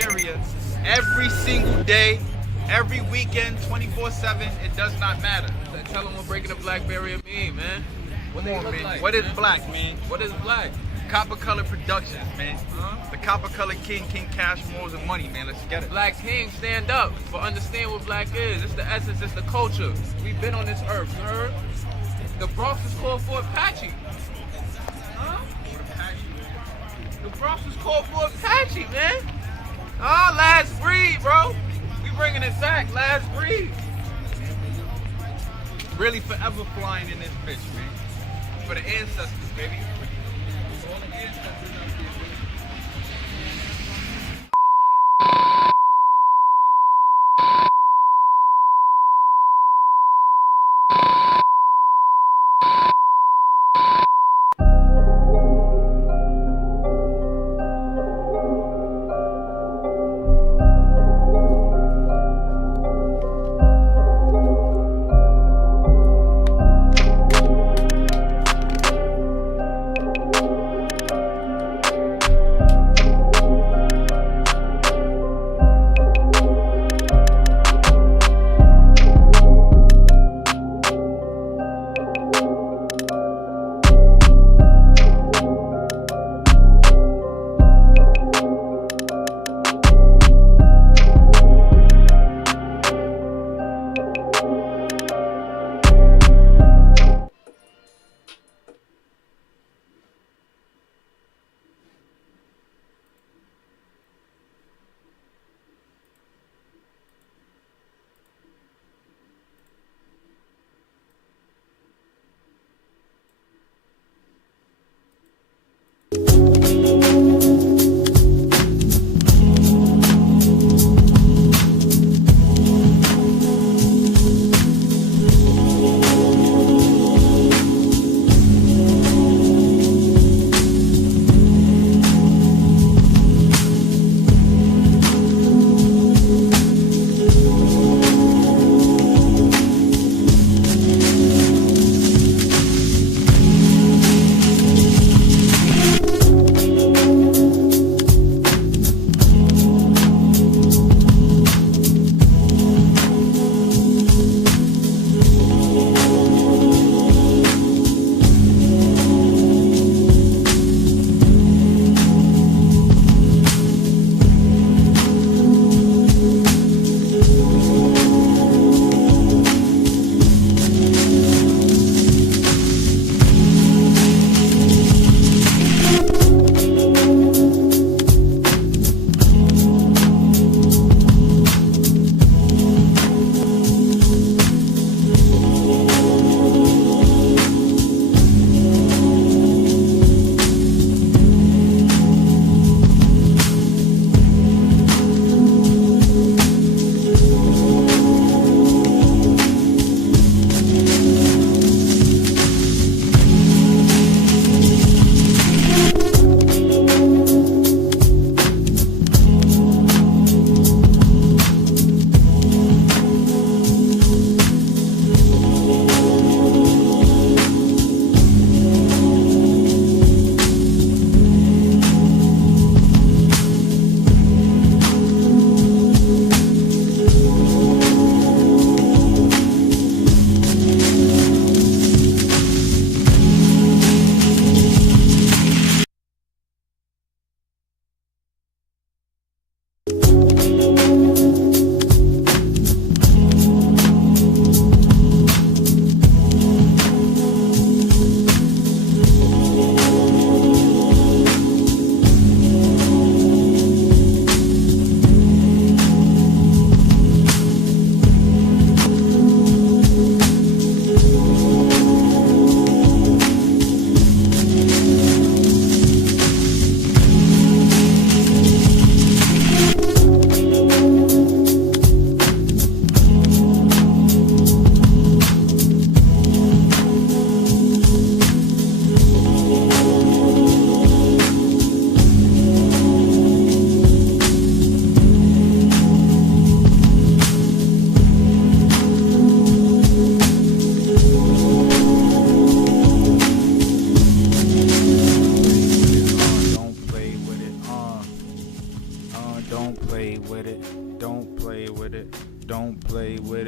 barrier every single day, every weekend, 24/7. It does not matter. Tell them what breaking the black barrier mean, man. What they look Man, like, what is man? black, man? What is black? Copper Color Productions, man. Huh? The Copper Color King Cash Morals and Money, man. Let's get it. Black King, stand up for understand what black is. It's the essence, it's the culture. We've been on this earth, you heard? The Bronx is called for Apache. Huh? The Bronx is called for Apache, man. Oh, last breed, bro. We bringing it back, last breed. Really forever flying in this bitch, man. For the ancestors, baby. For all the ancestors out there, baby.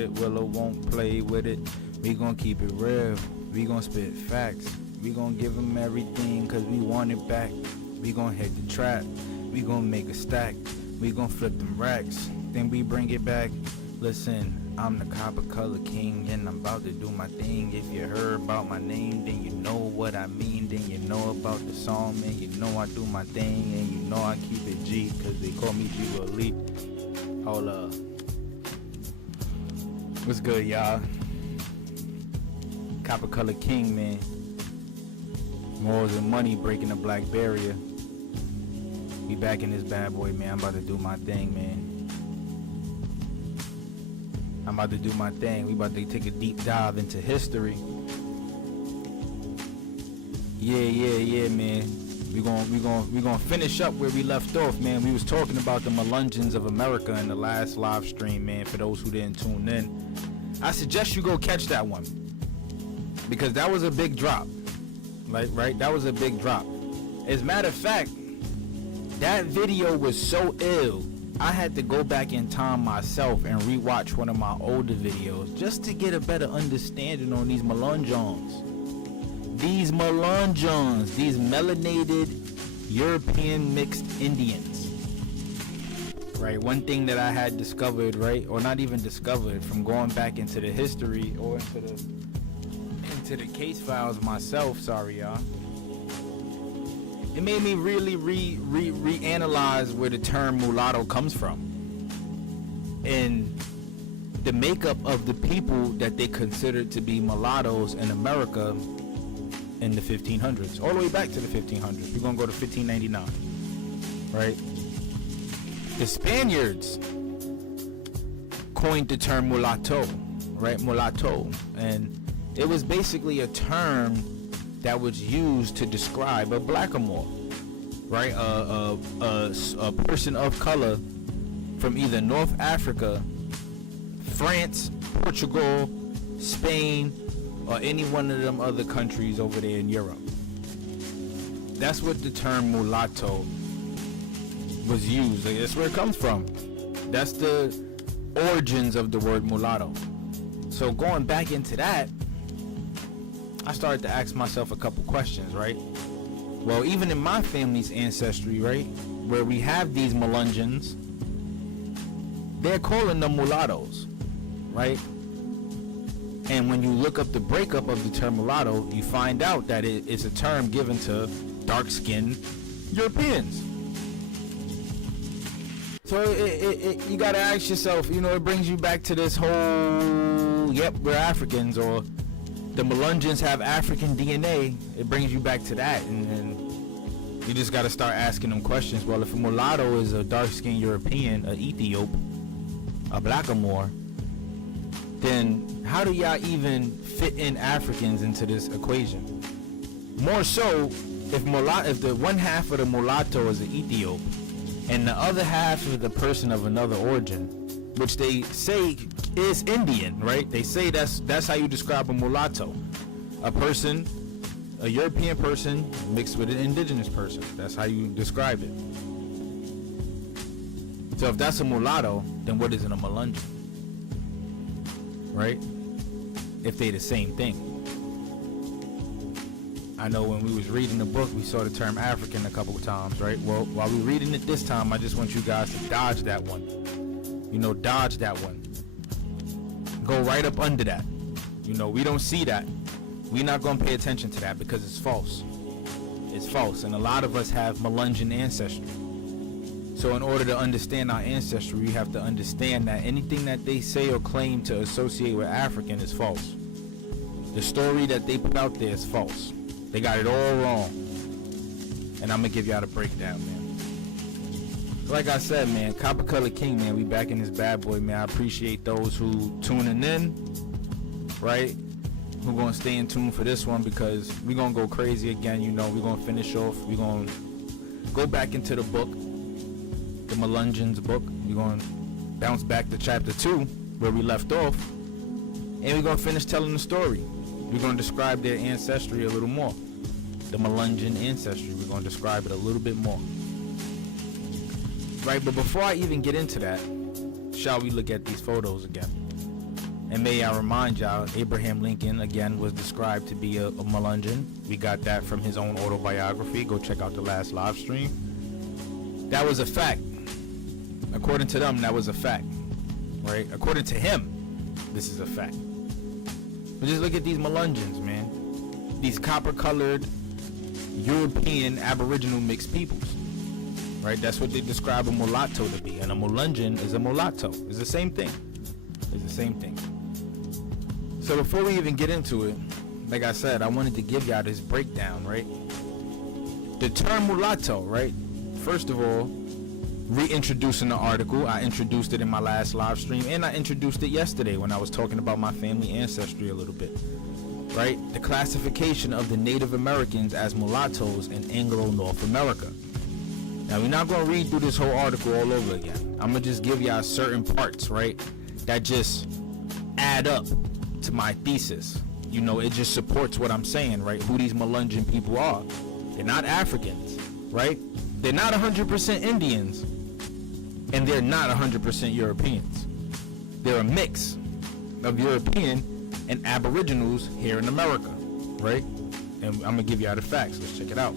it. Willow won't play with it. We gon' keep it real. We gon' spit facts. We gon' give them everything cause we want it back. We gon' hit the trap. We gon' make a stack. We gon' flip them racks. Then we bring it back. Listen, I'm the copper color king and I'm about to do my thing. If you heard about my name, then you know what I mean. Then you know about the song, man. You know I do my thing and you know I keep it G cause they call me G Elite. Hold up. What's good, y'all? Copper color king, man. More than money breaking the black barrier. We back in this bad boy, man. I'm about to do my thing, man. I'm about to do my thing. We about to take a deep dive into history. Yeah, man. We gonna finish up where we left off, man. We was talking about the Melungeons of America in the last live stream, man. For those who didn't tune in, I suggest you go catch that one because that was a big drop. Like, right? That was a big drop. As a matter of fact, that video was so ill, I had to go back in time myself and rewatch one of my older videos just to get a better understanding on these Melungeons. These Melungeons, these melanated European mixed Indians. Right? One thing that I had discovered, right? Or not even discovered, from going back into the history or into the case files myself, sorry y'all. It made me really reanalyze where the term mulatto comes from and the makeup of the people that they considered to be mulattoes in America in the 1500s, all the way back to the 1500s. We're gonna go to 1599, right? The Spaniards coined the term mulatto, right? Mulatto, and it was basically a term that was used to describe a blackamoor, right? A person of color from either North Africa, France, Portugal, Spain, or any one of them other countries over there in Europe. That's what the term mulatto was used. Like, that's where it comes from. That's the origins of the word mulatto. So going back into that, I started to ask myself a couple questions, right? Well, even in my family's ancestry, right, where we have these Melungeons, they're calling them mulattoes, right? And when you look up the breakup of the term mulatto, you find out that it is a term given to dark-skinned Europeans. So you gotta ask yourself, you know, it brings you back to this whole, yep, we're Africans, or the Melungeons have African DNA. It brings you back to that, and you just gotta start asking them questions. Well, if a mulatto is a dark-skinned European, a Ethiop, a blackamoor, then how do y'all even fit in Africans into this equation? More so, if the one half of the mulatto is an Ethiop, and the other half is the person of another origin, which they say is Indian, right? They say that's how you describe a mulatto, a person, a European person mixed with an indigenous person. That's how you describe it. So if that's a mulatto, then what is it, a Melungeon? Right? If they the same thing. I know when we was reading the book, we saw the term African a couple of times, right? Well, while we're reading it this time, I just want you guys to dodge that one. You know, dodge that one. Go right up under that. You know, we don't see that. We're not going to pay attention to that because it's false. It's false. And a lot of us have Melungeon ancestry. So in order to understand our ancestry, we have to understand that anything that they say or claim to associate with African is false. The story that they put out there is false. They got it all wrong. And I'm going to give y'all the breakdown, man. Like I said, man, Copper Color King, man, we back in this bad boy, man. I appreciate those who tuning in, right? Who going to stay in tune for this one because we going to go crazy again, you know. We're going to finish off. We're going to go back into the book, the Melungeons book. We're going to bounce back to chapter 2 where we left off. And we're going to finish telling the story. We're going to describe their ancestry a little more. The Melungeon ancestry. We're going to describe it a little bit more. Right, but before I even get into that, shall we look at these photos again? And may I remind y'all, Abraham Lincoln, again, was described to be a Melungeon. We got that from his own autobiography. Go check out the last live stream. That was a fact. According to them, that was a fact. Right? According to him, this is a fact. But just look at these Melungeons, man. These copper-colored European Aboriginal mixed peoples. Right? That's what they describe a mulatto to be. And a Melungeon is a mulatto. It's the same thing. It's the same thing. So before we even get into it, like I said, I wanted to give y'all this breakdown, right? The term mulatto, right? First of all, reintroducing the article. I introduced it in my last live stream, and I introduced it yesterday when I was talking about my family ancestry a little bit, right? The classification of the Native Americans as mulattoes in Anglo-North America. Now, we're not going to read through this whole article all over again. I'm going to just give y'all certain parts, right, that just add up to my thesis. You know, it just supports what I'm saying, right? Who these Melungeon people are. They're not Africans, right? They're not 100% Indians, and they're not 100% Europeans. They're a mix of European and Aboriginals here in America, right? And I'm gonna give you all the facts. Let's check it out.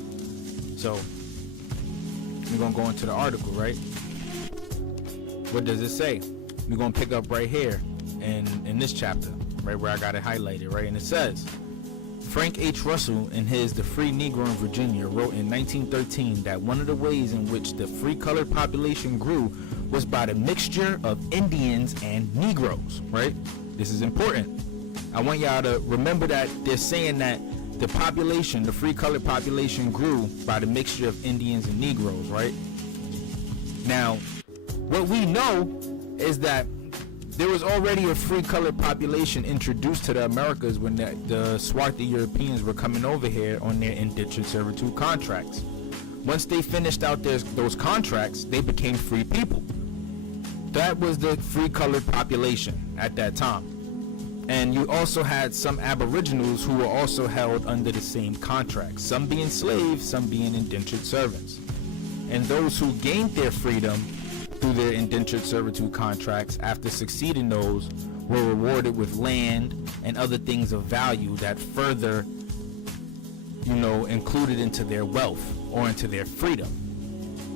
So we're gonna go into the article, right? What does it say? We're gonna pick up right here in this chapter, right where I got it highlighted, right? And it says, Frank H. Russell, in his The Free Negro in Virginia, wrote in 1913 that one of the ways in which the free colored population grew was by the mixture of Indians and Negroes, right? This is important. I want y'all to remember that they're saying that the population, the free colored population, grew by the mixture of Indians and Negroes, right? Now, what we know is that there was already a free colored population introduced to the Americas when the swarthy Europeans were coming over here on their indentured servitude contracts. Once they finished out those contracts, they became free people. That was the free colored population at that time. And you also had some Aboriginals who were also held under the same contracts, some being slaves, some being indentured servants. And those who gained their freedom through their indentured servitude contracts, after succeeding those, were rewarded with land and other things of value that further, included into their wealth or into their freedom.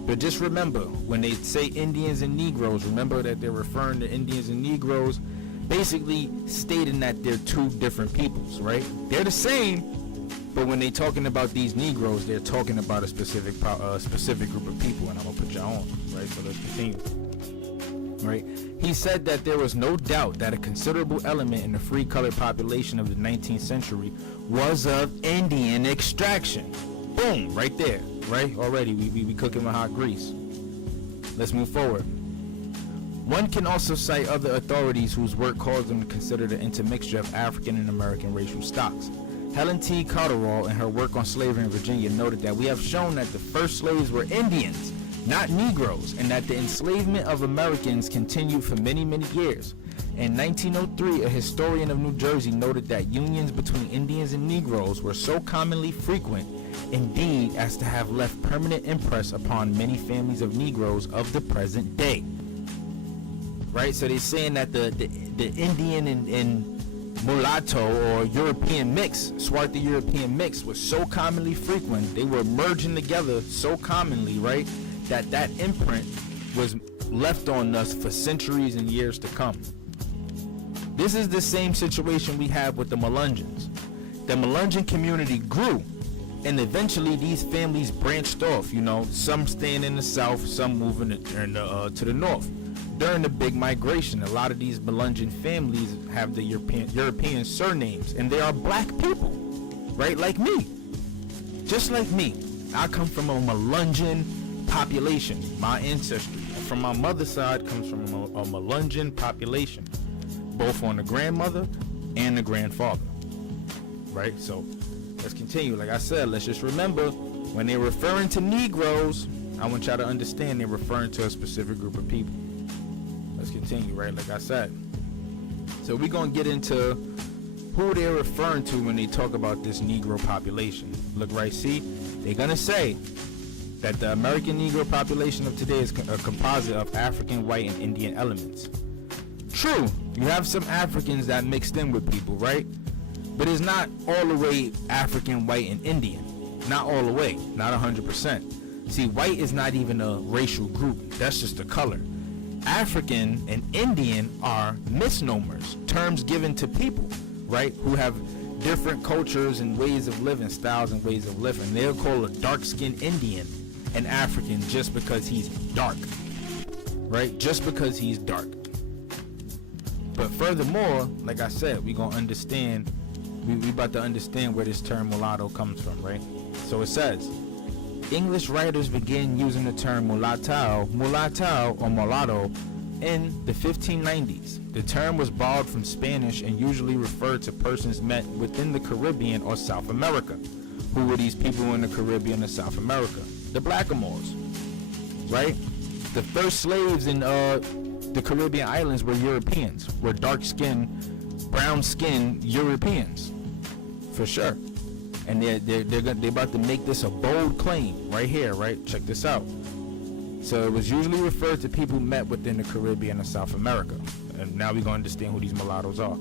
But just remember, when they say Indians and Negroes, remember that they're referring to Indians and Negroes, basically stating that they're two different peoples, right? They're the same, but when they're talking about these Negroes, they're talking about a specific group of people, and I'm gonna put you on, right? So let's continue, right? He said that there was no doubt that a considerable element in the free colored population of the 19th century was of Indian extraction. Boom, right there, right? Already, we cooking with hot grease. Let's move forward. One can also cite other authorities whose work caused them to consider the intermixture of African and American racial stocks. Helen T. Cotterall, in her work on slavery in Virginia, noted that we have shown that the first slaves were Indians, not Negroes, and that the enslavement of Americans continued for many, many years. In 1903, a historian of New Jersey noted that unions between Indians and Negroes were so commonly frequent, indeed, as to have left permanent impress upon many families of Negroes of the present day. Right, so they're saying that the Indian and mulatto or European mix, swarthy European mix, was so commonly frequent, they were merging together so commonly, right, that imprint was left on us for centuries and years to come. This is the same situation we have with the Melungeons. The Melungeon community grew, and eventually these families branched off, some staying in the south, some moving to the north. During the big migration, a lot of these Melungeon families have the European surnames, and they are black people, right? Like me. Just like me. I come from a Melungeon population. My ancestry from my mother's side comes from a Melungeon population, both on the grandmother and the grandfather, right? So let's continue. Like I said, let's just remember, when they're referring to Negroes, I want y'all to understand they're referring to a specific group of people. Let's continue, right? Like I said. So we're going to get into who they're referring to when they talk about this Negro population. Look, right, see? They're going to say that the American Negro population of today is a composite of African, white, and Indian elements. True, you have some Africans that mixed in with people, right? But it's not all the way African, white, and Indian. Not all the way, not 100%. See, white is not even a racial group. That's just a color. African and Indian are misnomers, terms given to people, right, who have different cultures and ways of living, styles and ways of living. They'll call a dark-skinned Indian an African just because he's dark, right? Just because he's dark. But furthermore, like I said, we gonna understand. We about to understand where this term mulatto comes from, right? So it says, English writers began using the term mulatto or mulatto in the 1590s. The term was borrowed from Spanish and usually referred to persons met within the Caribbean or South America. Who were these people in the Caribbean or South America? The blackamoors, right? The first slaves in the Caribbean islands were Europeans, were dark-skinned, brown-skinned Europeans, for sure. And they're about to make this a bold claim right here, right? Check this out. So it was usually referred to people met within the Caribbean or South America. And now we're going to understand who these mulattoes are.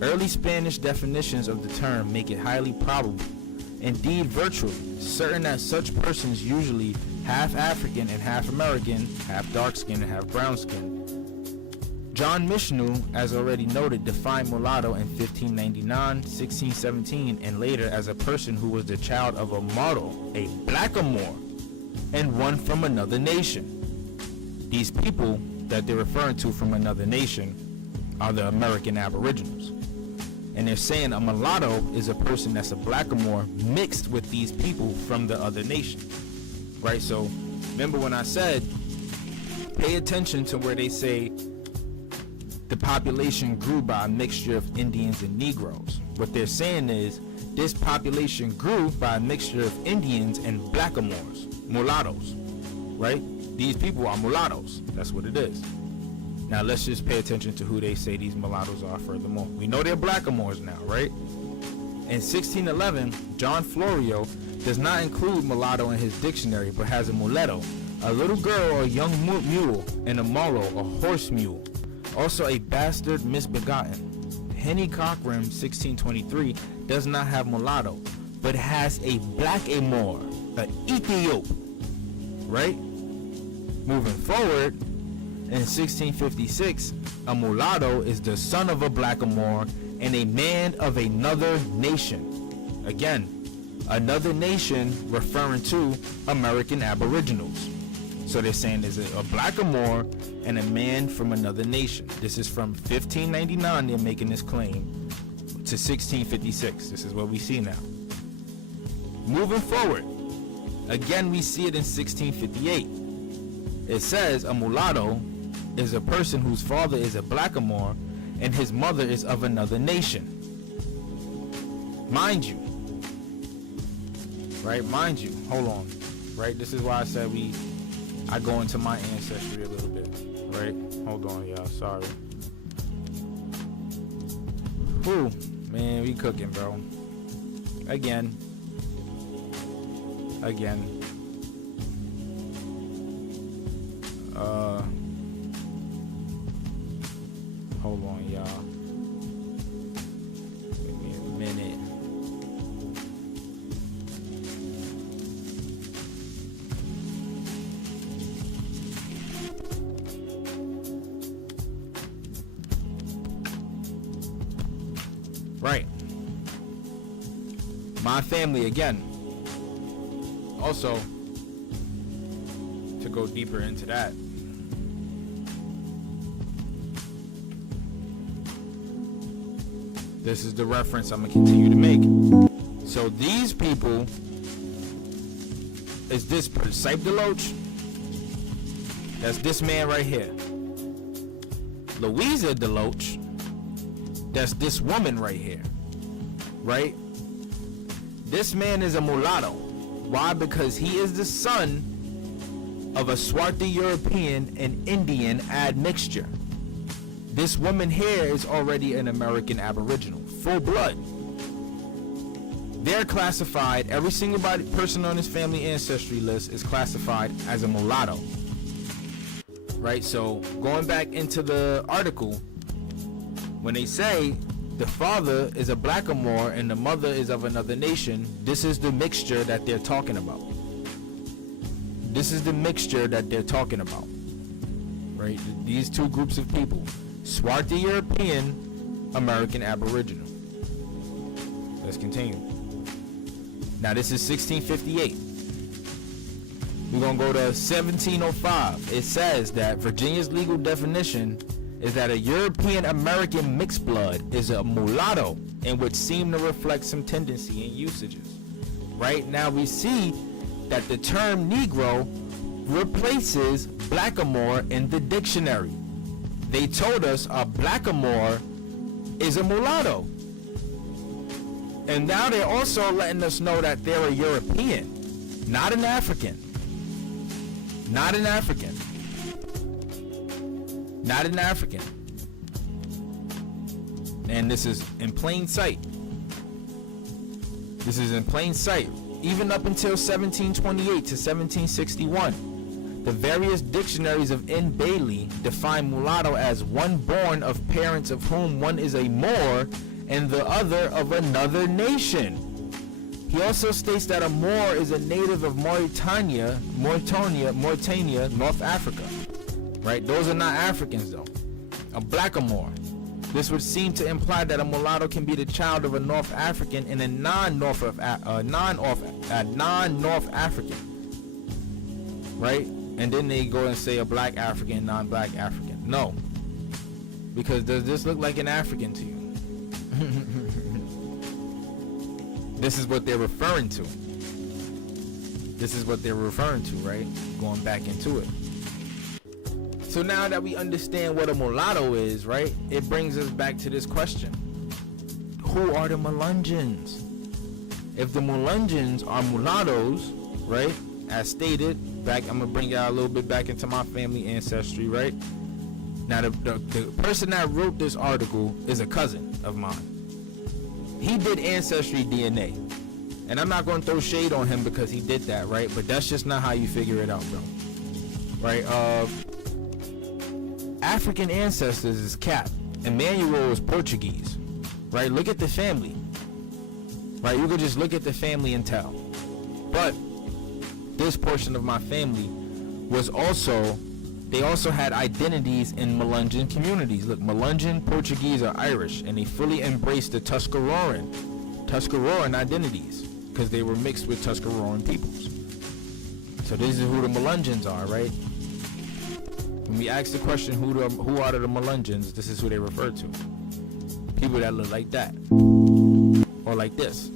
Early Spanish definitions of the term make it highly probable, indeed virtually certain, that such persons, usually half African and half American, half dark-skinned and half brown-skinned. John Mishnu, as already noted, defined mulatto in 1599, 1617, and later as a person who was the child of a model, a blackamoor, and one from another nation. These people that they're referring to from another nation are the American Aboriginals. And they're saying a mulatto is a person that's a blackamoor mixed with these people from the other nation. Right? So remember when I said, pay attention to where they say the population grew by a mixture of Indians and Negroes. What they're saying is this population grew by a mixture of Indians and blackamoors, mulattoes, right? These people are mulattoes. That's what it is. Now let's just pay attention to who they say these mulattoes are furthermore. We know they're blackamoors now, right? In 1611, John Florio does not include mulatto in his dictionary, but has a muletto, a little girl or young mule, and a moro, a horse mule. Also a bastard misbegotten. Henny Cochran, 1623, does not have mulatto, but has a blackamoor, an Ethiop, right? Moving forward, in 1656, a mulatto is the son of a blackamoor and a man of another nation. Again, another nation referring to American Aboriginals. So they're saying there's a blackamoor and a man from another nation. This is from 1599, they're making this claim, to 1656. This is what we see now. Moving forward, again we see it in 1658. It says a mulatto is a person whose father is a blackamoor and his mother is of another nation. Mind you, right? Mind you, hold on, right? This is why I said I go into my ancestry a little bit, right? Hold on, y'all. Sorry. Whew, man, we cooking, bro. Again. Hold on, y'all. Give me a minute. Right. My family again. Also, to go deeper into that, this is the reference I'm going to continue to make. So these people, is this Sype Deloach? That's this man right here. Louisa Deloach, that's this woman right here. Right? This man is a mulatto. Why? Because he is the son of a swarthy European and Indian admixture. This woman here is already an American Aboriginal, full blood. They're classified, every single person on his family ancestry list is classified as a mulatto. Right, so going back into the article, When they say the father is a blackamoor and the mother is of another nation, this is the mixture that they're talking about. This is the mixture that they're talking about. Right? These two groups of people. Swarthy European, American Aboriginal. Let's continue. Now this is 1658. We're going to go to 1705. It says that Virginia's legal definition is that a European American mixed blood is a mulatto and would seem to reflect some tendency in usages. Right now we see that the term Negro replaces blackamoor in the dictionary. They told us a blackamoor is a mulatto. And now they're also letting us know that they're a European, not an African. Not an African. Not an African. And this is in plain sight. This is in plain sight. Even up until 1728 to 1761, the various dictionaries of N. Bailey define mulatto as one born of parents of whom one is a Moor and the other of another nation. He also states that a Moor is a native of Mauritania, North Africa. Right? Those are not Africans though. A blackamoor. This would seem to imply that a mulatto can be the child of a North African and a non-North African. Right? And then they go and say a black African, non-black African. No. Because does this look like an African to you? This is what they're referring to. This is what they're referring to, right? Going back into it. So now that we understand what a mulatto is, right, it brings us back to this question. Who are the Melungeons? If the Melungeons are mulattoes, right, as stated, back, I'm going to bring y'all a little bit back into my family ancestry, right? Now, the person that wrote this article is a cousin of mine. He did Ancestry DNA. And I'm not going to throw shade on him because he did that, right? But that's just not how you figure it out, bro. Right? African ancestors is cap. Emmanuel is Portuguese. Right? Look at the family. Right? You could just look at the family and tell. But this portion of my family was also, they also had identities in Melungeon communities. Look, Melungeon, Portuguese, or Irish, and they fully embraced the Tuscaroran identities because they were mixed with Tuscaroran peoples. So this is who the Melungeons are, right? When we ask the question, who are the Melungeons, this is who they refer to. People that look like that. Or like this.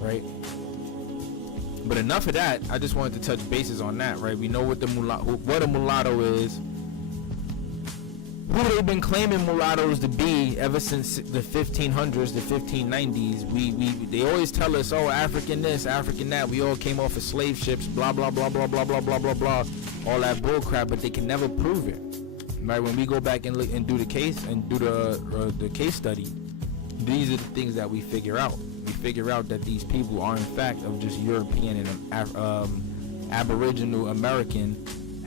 Right? But enough of that. I just wanted to touch bases on that, right? We know what what a mulatto is. Who they've been claiming mulattoes to be ever since the 1500s, the 1590s. They always tell us, oh, African this, African that. We all came off of slave ships, blah, blah, blah, blah, blah, blah, blah, blah, blah. All that bull crap, but they can never prove it. Right? When we go back and look and do the case and do the case study, these are the things that we figure out. We figure out that these people are in fact of just European and Aboriginal American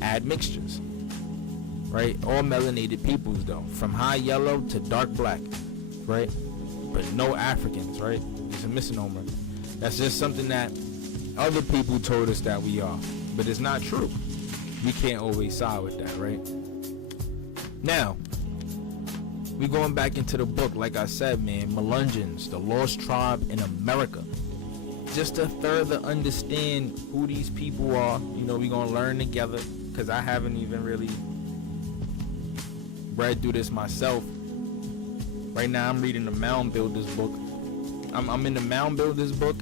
admixtures. Right? All melanated peoples though, from high yellow to dark black, right? But no Africans, right? It's a misnomer. That's just something that other people told us that we are, but it's not true. We can't always side with that, right? Now, we going back into the book, like I said, man, Melungeons, the lost tribe in America. Just to further understand who these people are, you know, we gonna learn together, because I haven't even really read through this myself. Right now I'm reading the Mound Builders book. I'm in the Mound Builders book.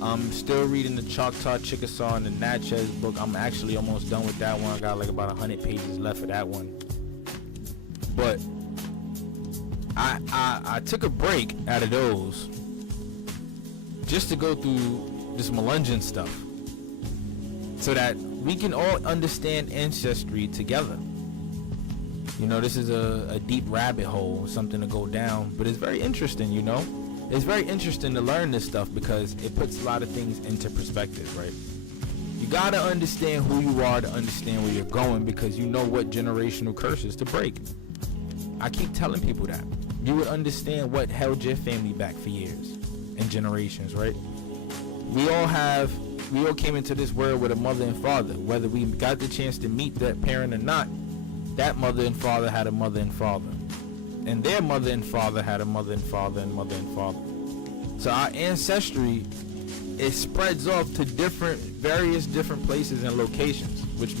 I'm still reading the Choctaw, Chickasaw, and the Natchez book. I'm actually almost done with that one. I got like about 100 pages left of that one. But I took a break out of those just to go through this Melungeon stuff so that we can all understand ancestry together. You know, this is a deep rabbit hole, something to go down, but it's very interesting, you know. It's very interesting to learn this stuff because it puts a lot of things into perspective, right? You gotta understand who you are to understand where you're going, because you know what generational curses to break. I keep telling people that. You would understand what held your family back for years and generations, right? We all came into this world with a mother and father. Whether we got the chance to meet that parent or not, that mother and father had a mother and father. And their mother and father had a mother and father and mother and father. So our ancestry, it spreads off to various different places and locations, which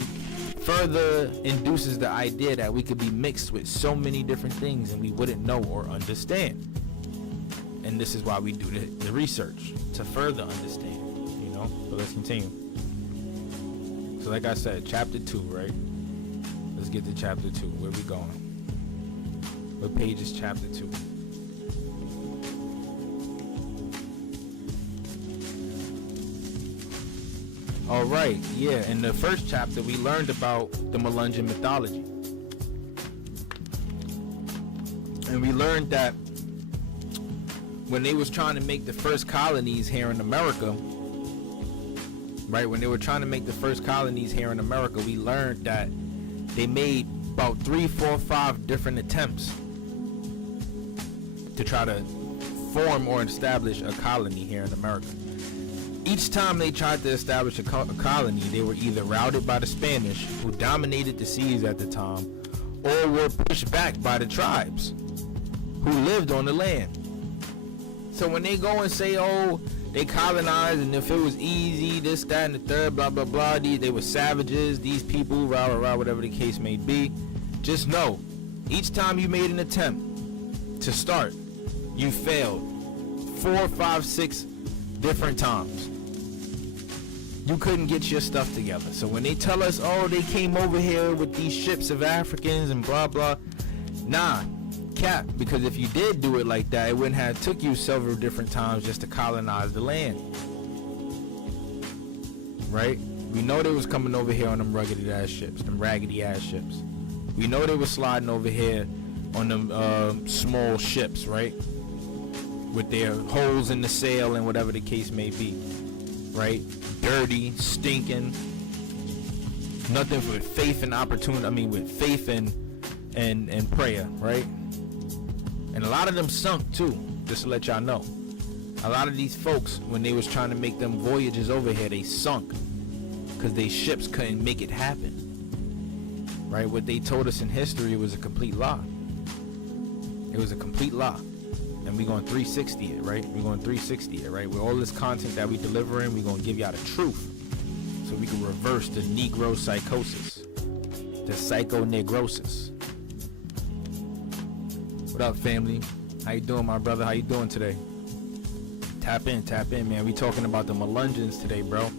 further induces the idea that we could be mixed with so many different things and we wouldn't know or understand. And this is why we do the research, to further understand, you know. So let's continue. So like I said, chapter 2, right? Let's get to chapter 2. Where we going? What page is chapter 2? All right, yeah. In the first chapter, we learned about the Melungeon mythology, and we learned that when they was trying to make the first colonies here in America, right? When they were trying to make the first colonies here in America, we learned that they made about 3, 4, 5 different attempts to try to form or establish a colony here in America. Each time they tried to establish a colony, they were either routed by the Spanish, who dominated the seas at the time, or were pushed back by the tribes who lived on the land. So when they go and say, oh, they colonized, and if it was easy, this, that, and the third, blah, blah, blah, they were savages, these people, rah, rah, rah, whatever the case may be, just know, each time you made an attempt to start, you failed 4, 5, 6 different times. You couldn't get your stuff together. So when they tell us, oh, they came over here with these ships of Africans and blah, blah, nah, cap, because if you did do it like that, it wouldn't have took you several different times just to colonize the land. Right? We know they was coming over here on them rugged ass ships, them raggedy ass ships. We know they was sliding over here on them small ships, right? With their holes in the sail and whatever the case may be, right? Dirty, stinking, nothing with faith and opportunity. I mean, with faith and prayer, right? And a lot of them sunk too, just to let y'all know. A lot of these folks, when they was trying to make them voyages over here, they sunk because they ships couldn't make it happen, right? What they told us in history was a complete lie. It was a complete lie. And we're going 360 it, right? We're going 360 it, right? With all this content that we delivering, we're going to give y'all the truth so we can reverse the Negro psychosis, the psycho-negrosis. What up, family? How you doing, my brother? How you doing today? Tap in, man. We talking about the Melungeons today, bro.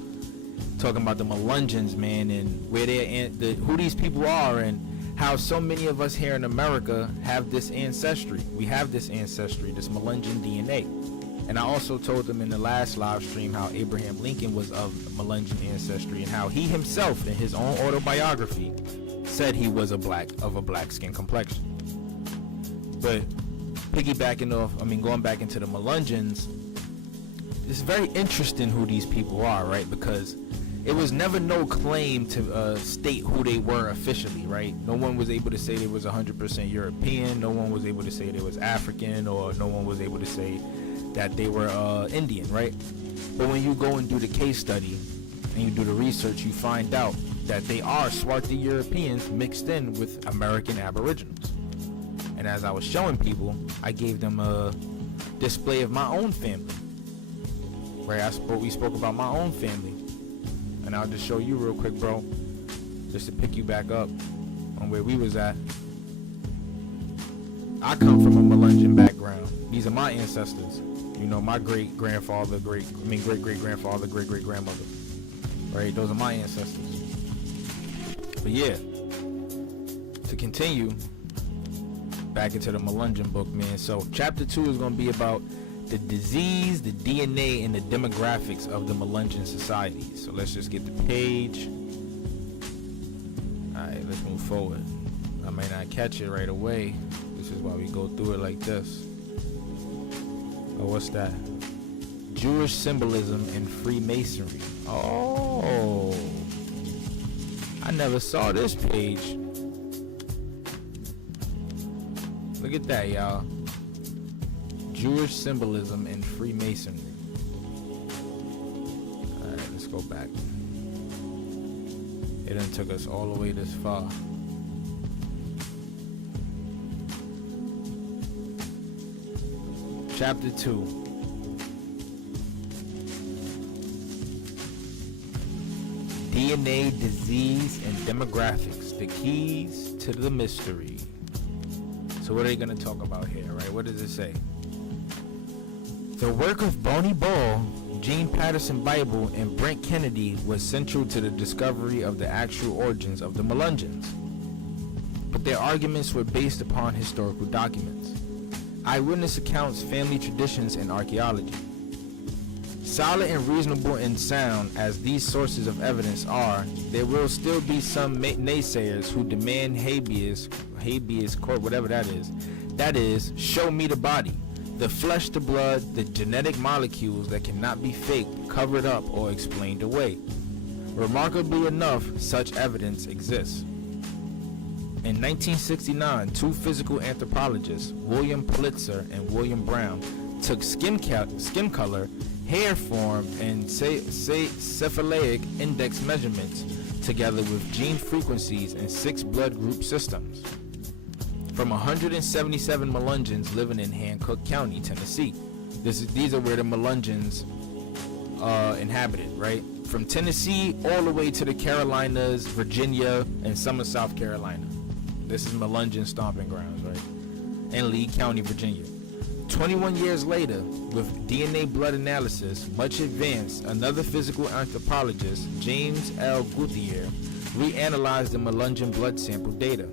Talking about the Melungeons, man, and where who these people are, and how so many of us here in America have this ancestry. We have this ancestry, this Melungeon DNA. And I also told them in the last live stream how Abraham Lincoln was of Melungeon ancestry, and how he himself in his own autobiography said he was of a black skin complexion. But going back into the Melungeons, it's very interesting who these people are, right? Because it was never no claim to state who they were officially, right? No one was able to say they was 100% European. No one was able to say they was African, or no one was able to say that they were Indian, right? But when you go and do the case study and you do the research, you find out that they are Swarthy Europeans mixed in with American Aboriginals. And as I was showing people, I gave them a display of my own family, right? We spoke about my own family. And I'll just show you real quick, bro, just to pick you back up on where we was at. I come from a Melungeon background. These are my ancestors. You know, my great-grandfather, great-great-grandfather, great-great-grandmother. Right? Those are my ancestors. But yeah, to continue, back into the Melungeon book, man. So chapter 2 is going to be about the disease, the DNA, and the demographics of the Melungeon society. So let's just get the page. Alright, let's move forward. I may not catch it right away. This is why we go through it like this. Oh, what's that? Jewish symbolism and Freemasonry. Oh, I never saw this page. Look at that, y'all. Jewish symbolism in Freemasonry. Alright, let's go back. It done took us all the way this far. Chapter 2. DNA, disease, and demographics. The keys to the mystery. So what are they going to talk about here, right? What does it say? The work of Bonnie Ball, Gene Patterson Bible, and Brent Kennedy was central to the discovery of the actual origins of the Melungeons. But their arguments were based upon historical documents, eyewitness accounts, family traditions, and archaeology. Solid and reasonable and sound as these sources of evidence are, there will still be some naysayers who demand habeas corpus, whatever that is. That is, show me the body, the flesh, the blood, the genetic molecules that cannot be faked, covered up, or explained away. Remarkably enough, such evidence exists. In 1969, two physical anthropologists, William Pulitzer and William Brown, took skin color, hair form, and cephalic index measurements together with gene frequencies and 6 blood group systems from 177 Melungeons living in Hancock County, Tennessee. These are where the Melungeons inhabited, right? From Tennessee all the way to the Carolinas, Virginia, and some of South Carolina. This is Melungeon stomping grounds, right? And Lee County, Virginia. 21 years later, with DNA blood analysis much advanced, another physical anthropologist, James L. Guthier, reanalyzed the Melungeon blood sample data.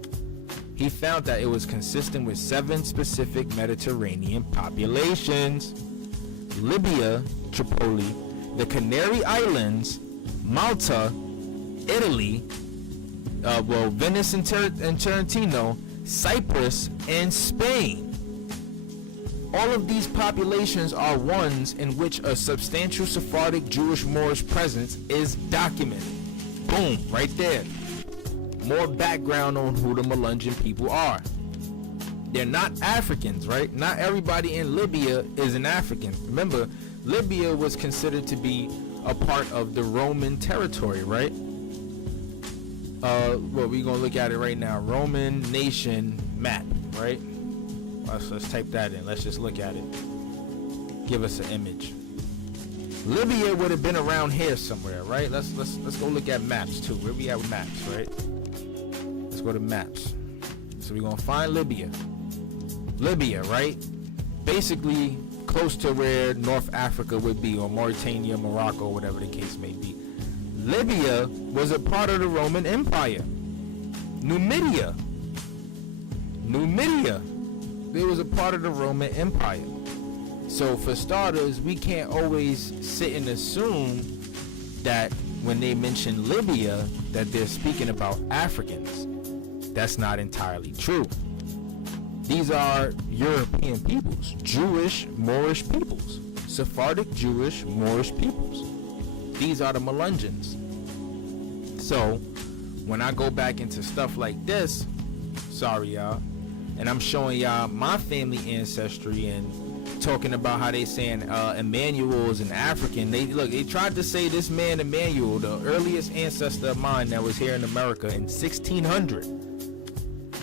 He found that it was consistent with 7 specific Mediterranean populations: Libya, Tripoli, the Canary Islands, Malta, Italy, Venice and Tarantino, Cyprus, and Spain. All of these populations are ones in which a substantial Sephardic Jewish Moorish presence is documented. Boom, right there. More background on who the Melungeon people are. They're not Africans, right? Not everybody in Libya is an African. Remember, Libya was considered to be a part of the Roman territory, right? Well, we're gonna look at it right now. Roman nation map, right? Let's type that in. Let's just look at it. Give us an image. Libya would have been around here somewhere, right? Let's go look at maps too. Where we at with maps, right? Let's go to maps. So we're gonna find Libya. Libya, right? Basically close to where North Africa would be, or Mauritania, Morocco, whatever the case may be. Libya was a part of the Roman Empire. Numidia. It was a part of the Roman Empire. So for starters, we can't always sit and assume that when they mention Libya that they're speaking about Africans. That's not entirely true. These are European peoples, Jewish Moorish peoples, Sephardic Jewish Moorish peoples. These are the Melungeons. So when I go back into stuff like this, sorry y'all, and I'm showing y'all my family ancestry and talking about how they saying Emmanuel is an African. They tried to say this man Emmanuel, the earliest ancestor of mine that was here in America in 1600.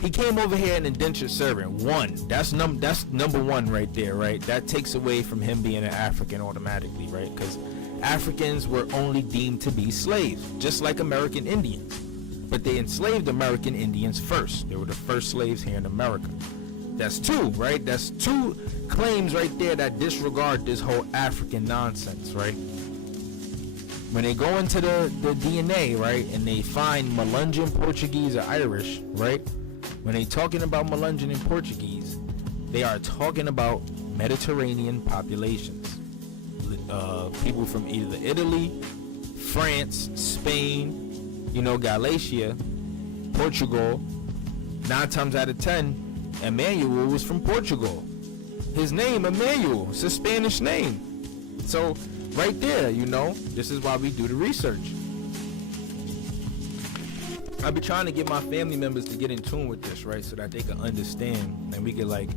He came over here an indentured servant. That's number one right there, right? That takes away from him being an African automatically, right? Because Africans were only deemed to be slaves, just like American Indians. But they enslaved American Indians first. They were the first slaves here in America. That's 2, right? That's 2 claims right there that disregard this whole African nonsense, right? When they go into the DNA, right, and they find Melungeon, Portuguese, or Irish, right? When they talking about Melungeon and Portuguese, they are talking about Mediterranean populations. People from either Italy, France, Spain, Galatia, Portugal. 9 times out of 10, Emmanuel was from Portugal. His name, Emmanuel, it's a Spanish name. So right there, this is why we do the research. I've been trying to get my family members to get in tune with this, right, so that they can understand and we can like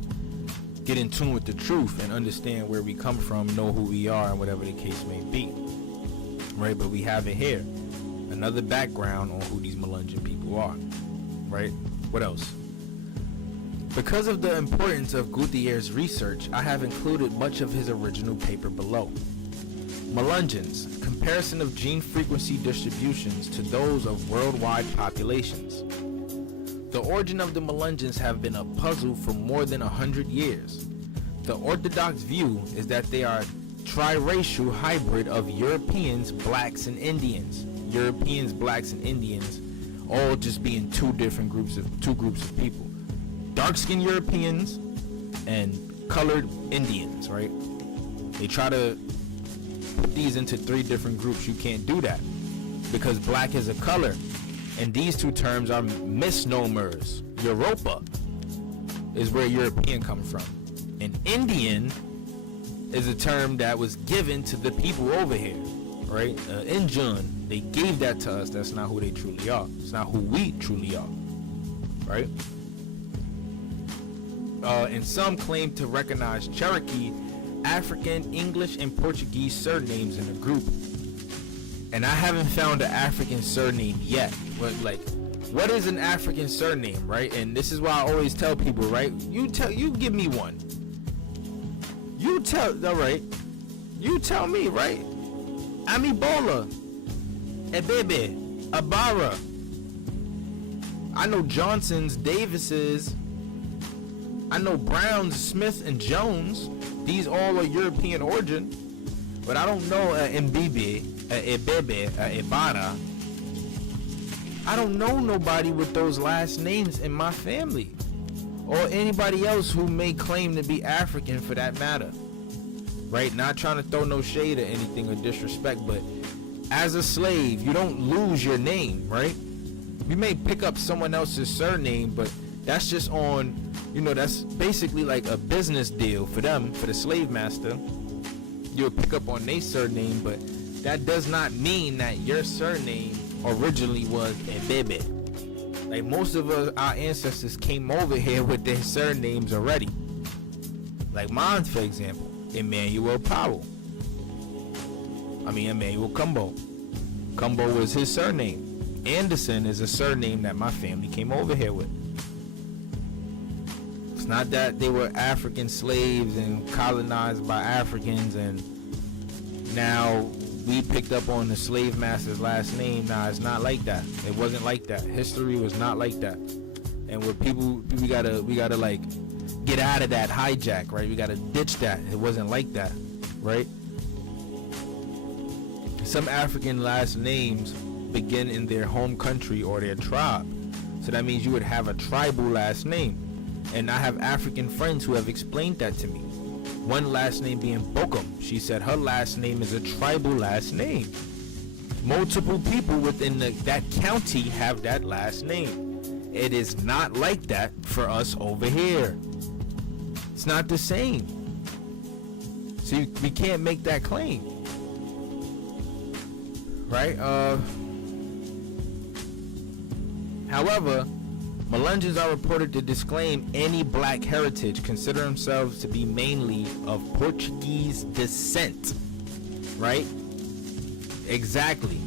get in tune with the truth and understand where we come from, know who we are, and whatever the case may be, right? But we have it here, another background on who these Melungeon people are, right? What else? Because of the importance of Gutierrez's research, I have included much of his original paper below. Melungeons, comparison of gene frequency distributions to those of worldwide populations. The origin of the Melungeons have been a puzzle for more than 100 years. The orthodox view is that they are triracial hybrid of Europeans, blacks, and Indians. Europeans, blacks, and Indians, all just being two groups of people. Dark-skinned Europeans and colored Indians, right? They try to put these into 3 different groups. You can't do that because black is a color, and these 2 terms are misnomers. Europa is where European comes from, and Indian is a term that was given to the people over here, right? Injun, they gave that to us. That's not who they truly are. It's not who we truly are, right? And some claim to recognize Cherokee, African, English, and Portuguese surnames in the group. And I haven't found an African surname yet. But like, what is an African surname, right? And this is why I always tell people, right? You give me one. All right. You tell me, right? Amibola, Ebebe, Abara. I know Johnsons, Davises. I know Browns, Smith, and Jones. These all are European origin. But I don't know Mbebe, Ebebe, Ebara. I don't know nobody with those last names in my family. Or anybody else who may claim to be African for that matter. Right? Not trying to throw no shade or anything or disrespect, but as a slave, you don't lose your name, right? You may pick up someone else's surname, but that's just on, that's basically like a business deal for them, for the slave master. You'll pick up on their surname, but that does not mean that your surname originally was Ebebe. Like most of our ancestors came over here with their surnames already. Like mine, for example, Emmanuel Powell. Emmanuel Cumbo. Cumbo was his surname. Anderson is a surname that my family came over here with. It's not that they were African slaves and colonized by Africans and now we picked up on the slave master's last name. Nah, it's not like that. It wasn't like that. History was not like that. And with people, we gotta like get out of that hijack, right? We gotta ditch that. It wasn't like that, right? Some African last names begin in their home country or their tribe. So that means you would have a tribal last name. And I have African friends who have explained that to me. One last name being Bokum. She said her last name is a tribal last name. Multiple people within that county have that last name. It is not like that for us over here. It's not the same. So we can't make that claim. Right? However, Melungeons are reported to disclaim any black heritage, consider themselves to be mainly of Portuguese descent. Right? Exactly.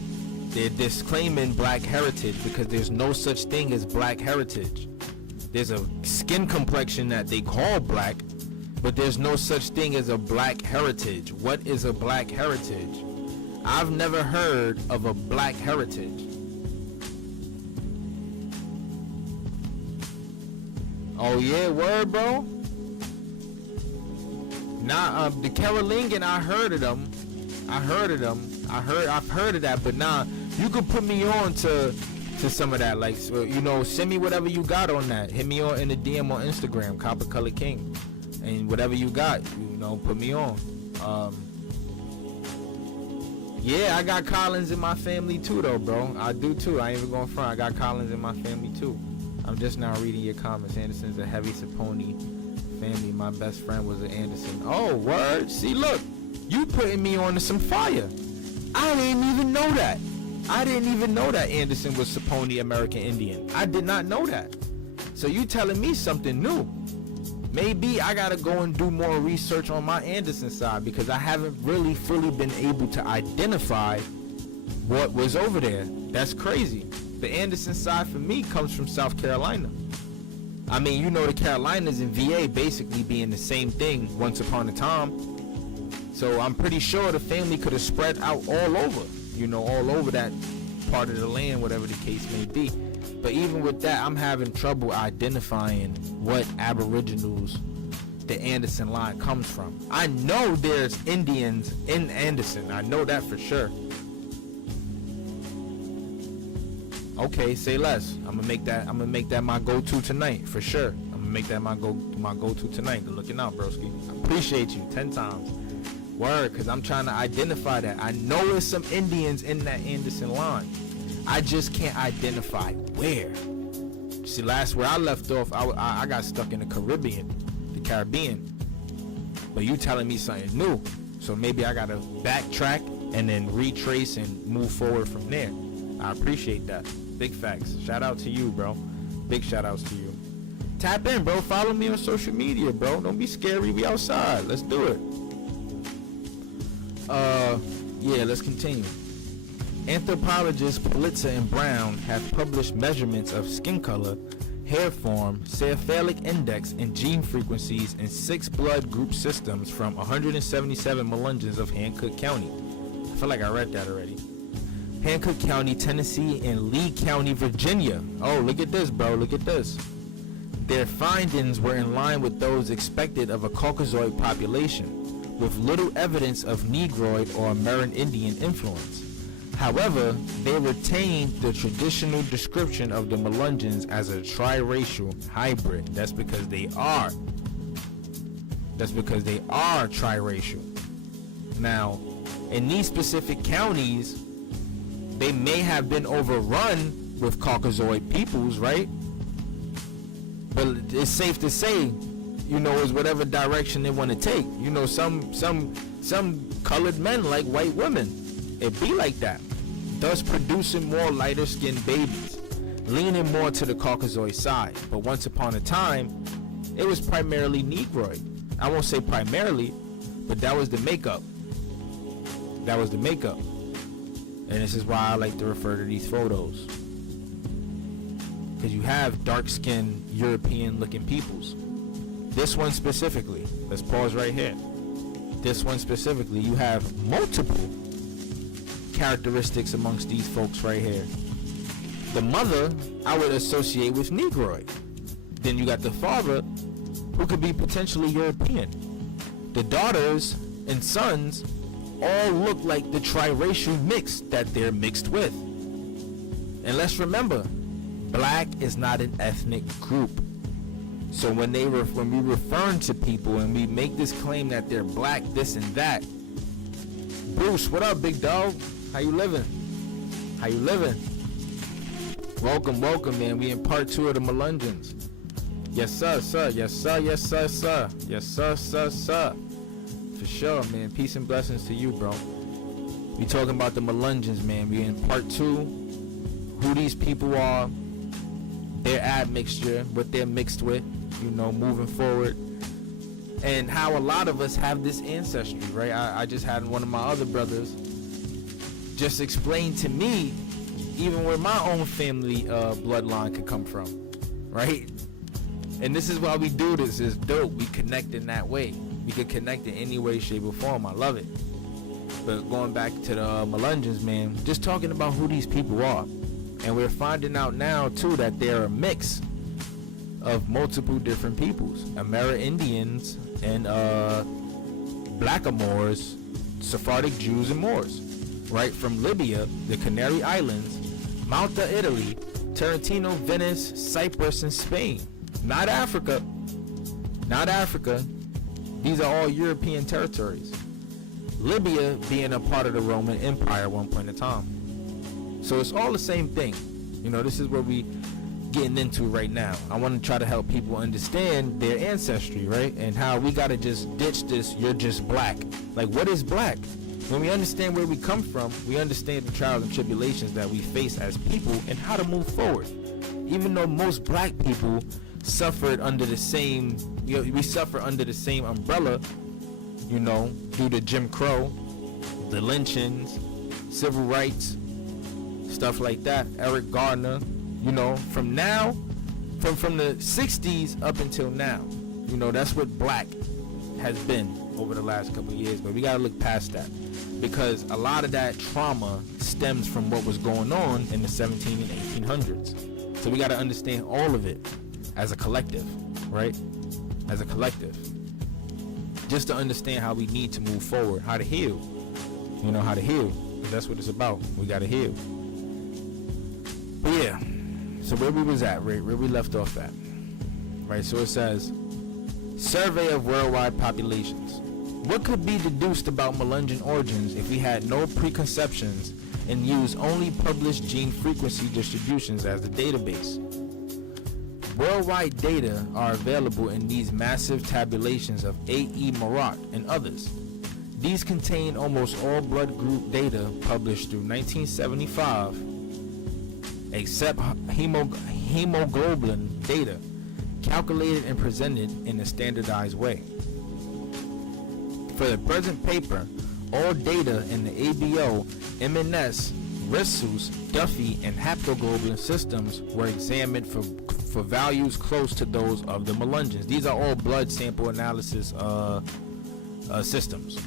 They're disclaiming black heritage because there's no such thing as black heritage. There's a skin complexion that they call black, but there's no such thing as a black heritage. What is a black heritage? I've never heard of a black heritage. Oh yeah, word, bro. Nah, the Carolingian, I've heard of them. I've heard of that, but nah, you could put me on to some of that. Like, send me whatever you got on that. Hit me on in the DM on Instagram, Copper Color King, and whatever you got, put me on. Yeah, I got Collins in my family too, though, bro. I do too. I ain't even going front. I got Collins in my family too. I'm just now reading your comments. Anderson's a heavy Saponi family. My best friend was an Anderson. Oh, word. See, look, you putting me on to some fire. I didn't even know that. I didn't even know that Anderson was Saponi American Indian. I did not know that. So you telling me something new. Maybe I gotta go and do more research on my Anderson side, because I haven't really fully been able to identify what was over there. That's crazy. The Anderson side for me comes from South Carolina. I mean, you know, the Carolinas and VA basically being the same thing once upon a time. So I'm pretty sure the family could have spread out all over, you know, all over that part of the land, whatever the case may be. But even with that, I'm having trouble identifying what aboriginals the Anderson line comes from. I know there's Indians in Anderson. I know that for sure. Okay, say less. I'm gonna make that my go-to tonight for sure. I'm gonna make that my go-to tonight. Good looking out, broski. I appreciate you 10 times. Word, cause I'm trying to identify that. I know there's some Indians in that Anderson line. I just can't identify where. See, last where I left off, I got stuck in the Caribbean. But you telling me something new, so maybe I gotta backtrack and then retrace and move forward from there. I appreciate that. Big facts. Shout out to you, bro. Big shout outs to you. Tap in, bro. Follow me on social media, bro. Don't be scary. We outside. Let's do it. Yeah, let's continue. Anthropologists Pulitzer and Brown have published measurements of skin color, hair form, cephalic index, and gene frequencies in 6 blood group systems from 177 Melungeons of Hancock County. I feel like I read that already. Hancock County, Tennessee, and Lee County, Virginia. Oh, look at this, bro. Look at this. Their findings were in line with those expected of a Caucasoid population, with little evidence of Negroid or Amerindian influence. However, they retained the traditional description of the Melungeons as a triracial hybrid. That's because they are. That's because they are triracial. Now, in these specific counties, they may have been overrun with Caucasoid peoples, right? But it's safe to say, you know, it's whatever direction they want to take. You know, some colored men like white women. It be like that. Thus producing more lighter skinned babies, leaning more to the Caucasoid side. But once upon a time, it was primarily Negroid. I won't say primarily, but that was the makeup. That was the makeup. And this is why I like to refer to these photos. Because you have dark-skinned, European-looking peoples. This one specifically, let's pause right here. This one specifically, you have multiple characteristics amongst these folks right here. The mother, I would associate with Negroid. Then you got the father, who could be potentially European. The daughters and sons all look like the triracial mix that they're mixed with. And let's remember, black is not an ethnic group. So when we refer to people and we make this claim that they're black, this and that. Bruce, what up, big dog? How you living? How you living? Welcome, man. We in part 2 of the Melungeons. Yes, sir, sir. Yes, sir. Yes, sir, sir. Yes, sir, sir. For sure, man. Peace and blessings to you, bro. We talking about the Melungeons, man. We in part 2. Who these people are, their admixture, what they're mixed with, you know, moving forward, and how a lot of us have this ancestry, right? I just had one of my other brothers just explain to me even where my own family bloodline could come from, right? And this is why we do this. It's dope. We connect in that way. We could connect in any way, shape, or form. I love it. But going back to the Melungeons, man, just talking about who these people are. And we're finding out now, too, that they're a mix of multiple different peoples. Amerindians and Blackamoors, Sephardic Jews and Moors. Right from Libya, the Canary Islands, Malta, Italy, Tarantino, Venice, Cyprus, and Spain. Not Africa. Not Africa. These are all European territories. Libya being a part of the Roman Empire at one point in time. So it's all the same thing. You know, this is what we getting into right now. I want to try to help people understand their ancestry, right? And how we got to just ditch this, you're just black. Like, what is black? When we understand where we come from, we understand the trials and tribulations that we face as people and how to move forward. Even though most black people suffered under the same, we suffer under the same umbrella, due to Jim Crow, the lynchings, civil rights, stuff like that. Eric Gardner, from the 60s up until now, that's what black has been over the last couple of years. But we gotta look past that, because a lot of that trauma stems from what was going on in the 17 and 1800s. So we gotta understand all of it as a collective, right? As a collective, just to understand how we need to move forward, how to heal. How to heal. That's what it's about. We gotta heal. But yeah, so where we was at, right? Where we left off at, right? So it says, survey of worldwide populations. What could be deduced about Melungeon origins if we had no preconceptions and used only published gene frequency distributions as the database? Worldwide data are available in these massive tabulations of A.E. Marat and others. These contain almost all blood group data published through 1975, except hemoglobin data, calculated and presented in a standardized way. For the present paper, all data in the ABO, MNS, Rhesus, Duffy, and haptoglobin systems were examined for values close to those of the Melungeons. These are all blood sample analysis systems.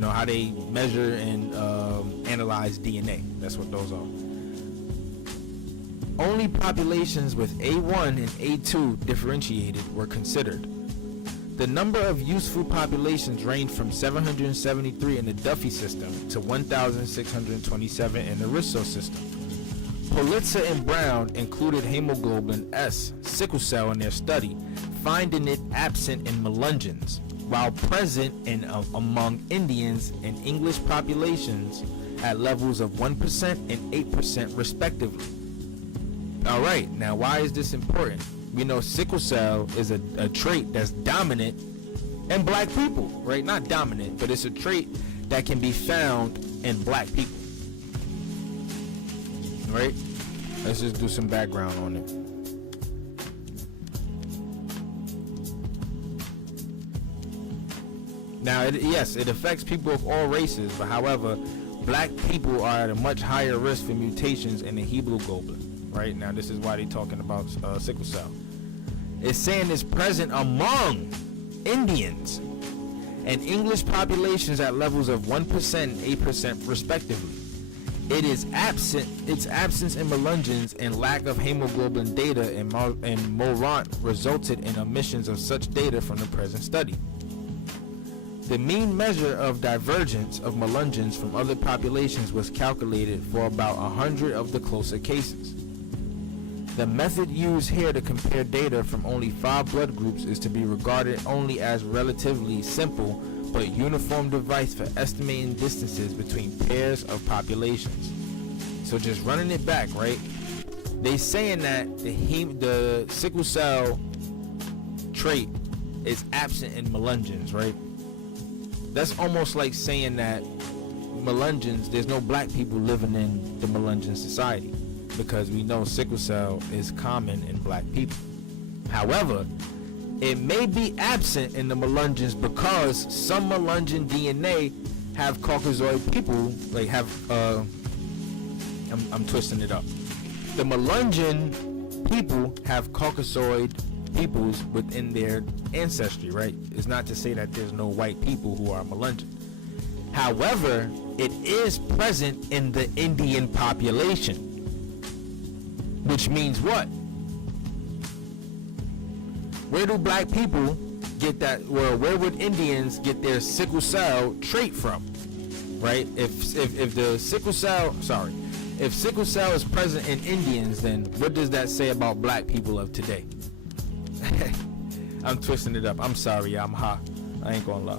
How they measure and analyze DNA. That's what those are. Only populations with A1 and A2 differentiated were considered. The number of useful populations ranged from 773 in the Duffy system to 1,627 in the Rhesus system. Politzer and Brown included hemoglobin S, sickle cell, in their study, finding it absent in Melungeons, while present in among Indians and English populations at levels of 1% and 8% respectively. Alright, now why is this important? We know sickle cell is a trait that's dominant in black people, right? Not dominant, but it's a trait that can be found in black people, right? Let's just do some background on it. Now, it affects people of all races, but however, black people are at a much higher risk for mutations in the hemoglobin. Right now, this is why they're talking about sickle cell. It's saying it's present among Indians and English populations at levels of 1% and 8% respectively. Its absence in Melungeons and lack of hemoglobin data in Morant resulted in omissions of such data from the present study. The mean measure of divergence of Melungeons from other populations was calculated for about 100 of the closer cases. The method used here to compare data from only 5 blood groups is to be regarded only as relatively simple but uniform device for estimating distances between pairs of populations. So just running it back, right? They saying that the sickle cell trait is absent in Melungeons, right? That's almost like saying that Melungeons, there's no black people living in the Melungeon society, because we know sickle cell is common in black people. However, it may be absent in the Melungeons because some Melungeon DNA have Caucasoid people, I'm twisting it up. The Melungeon people have Caucasoid peoples within their ancestry, right? It's not to say that there's no white people who are Melungeon. However, it is present in the Indian population. Which means what? Where do black people get that? Well, where would Indians get their sickle cell trait from? Right? If sickle cell is present in Indians, then what does that say about black people of today? I'm twisting it up. I'm sorry, I'm high. I ain't gonna lie.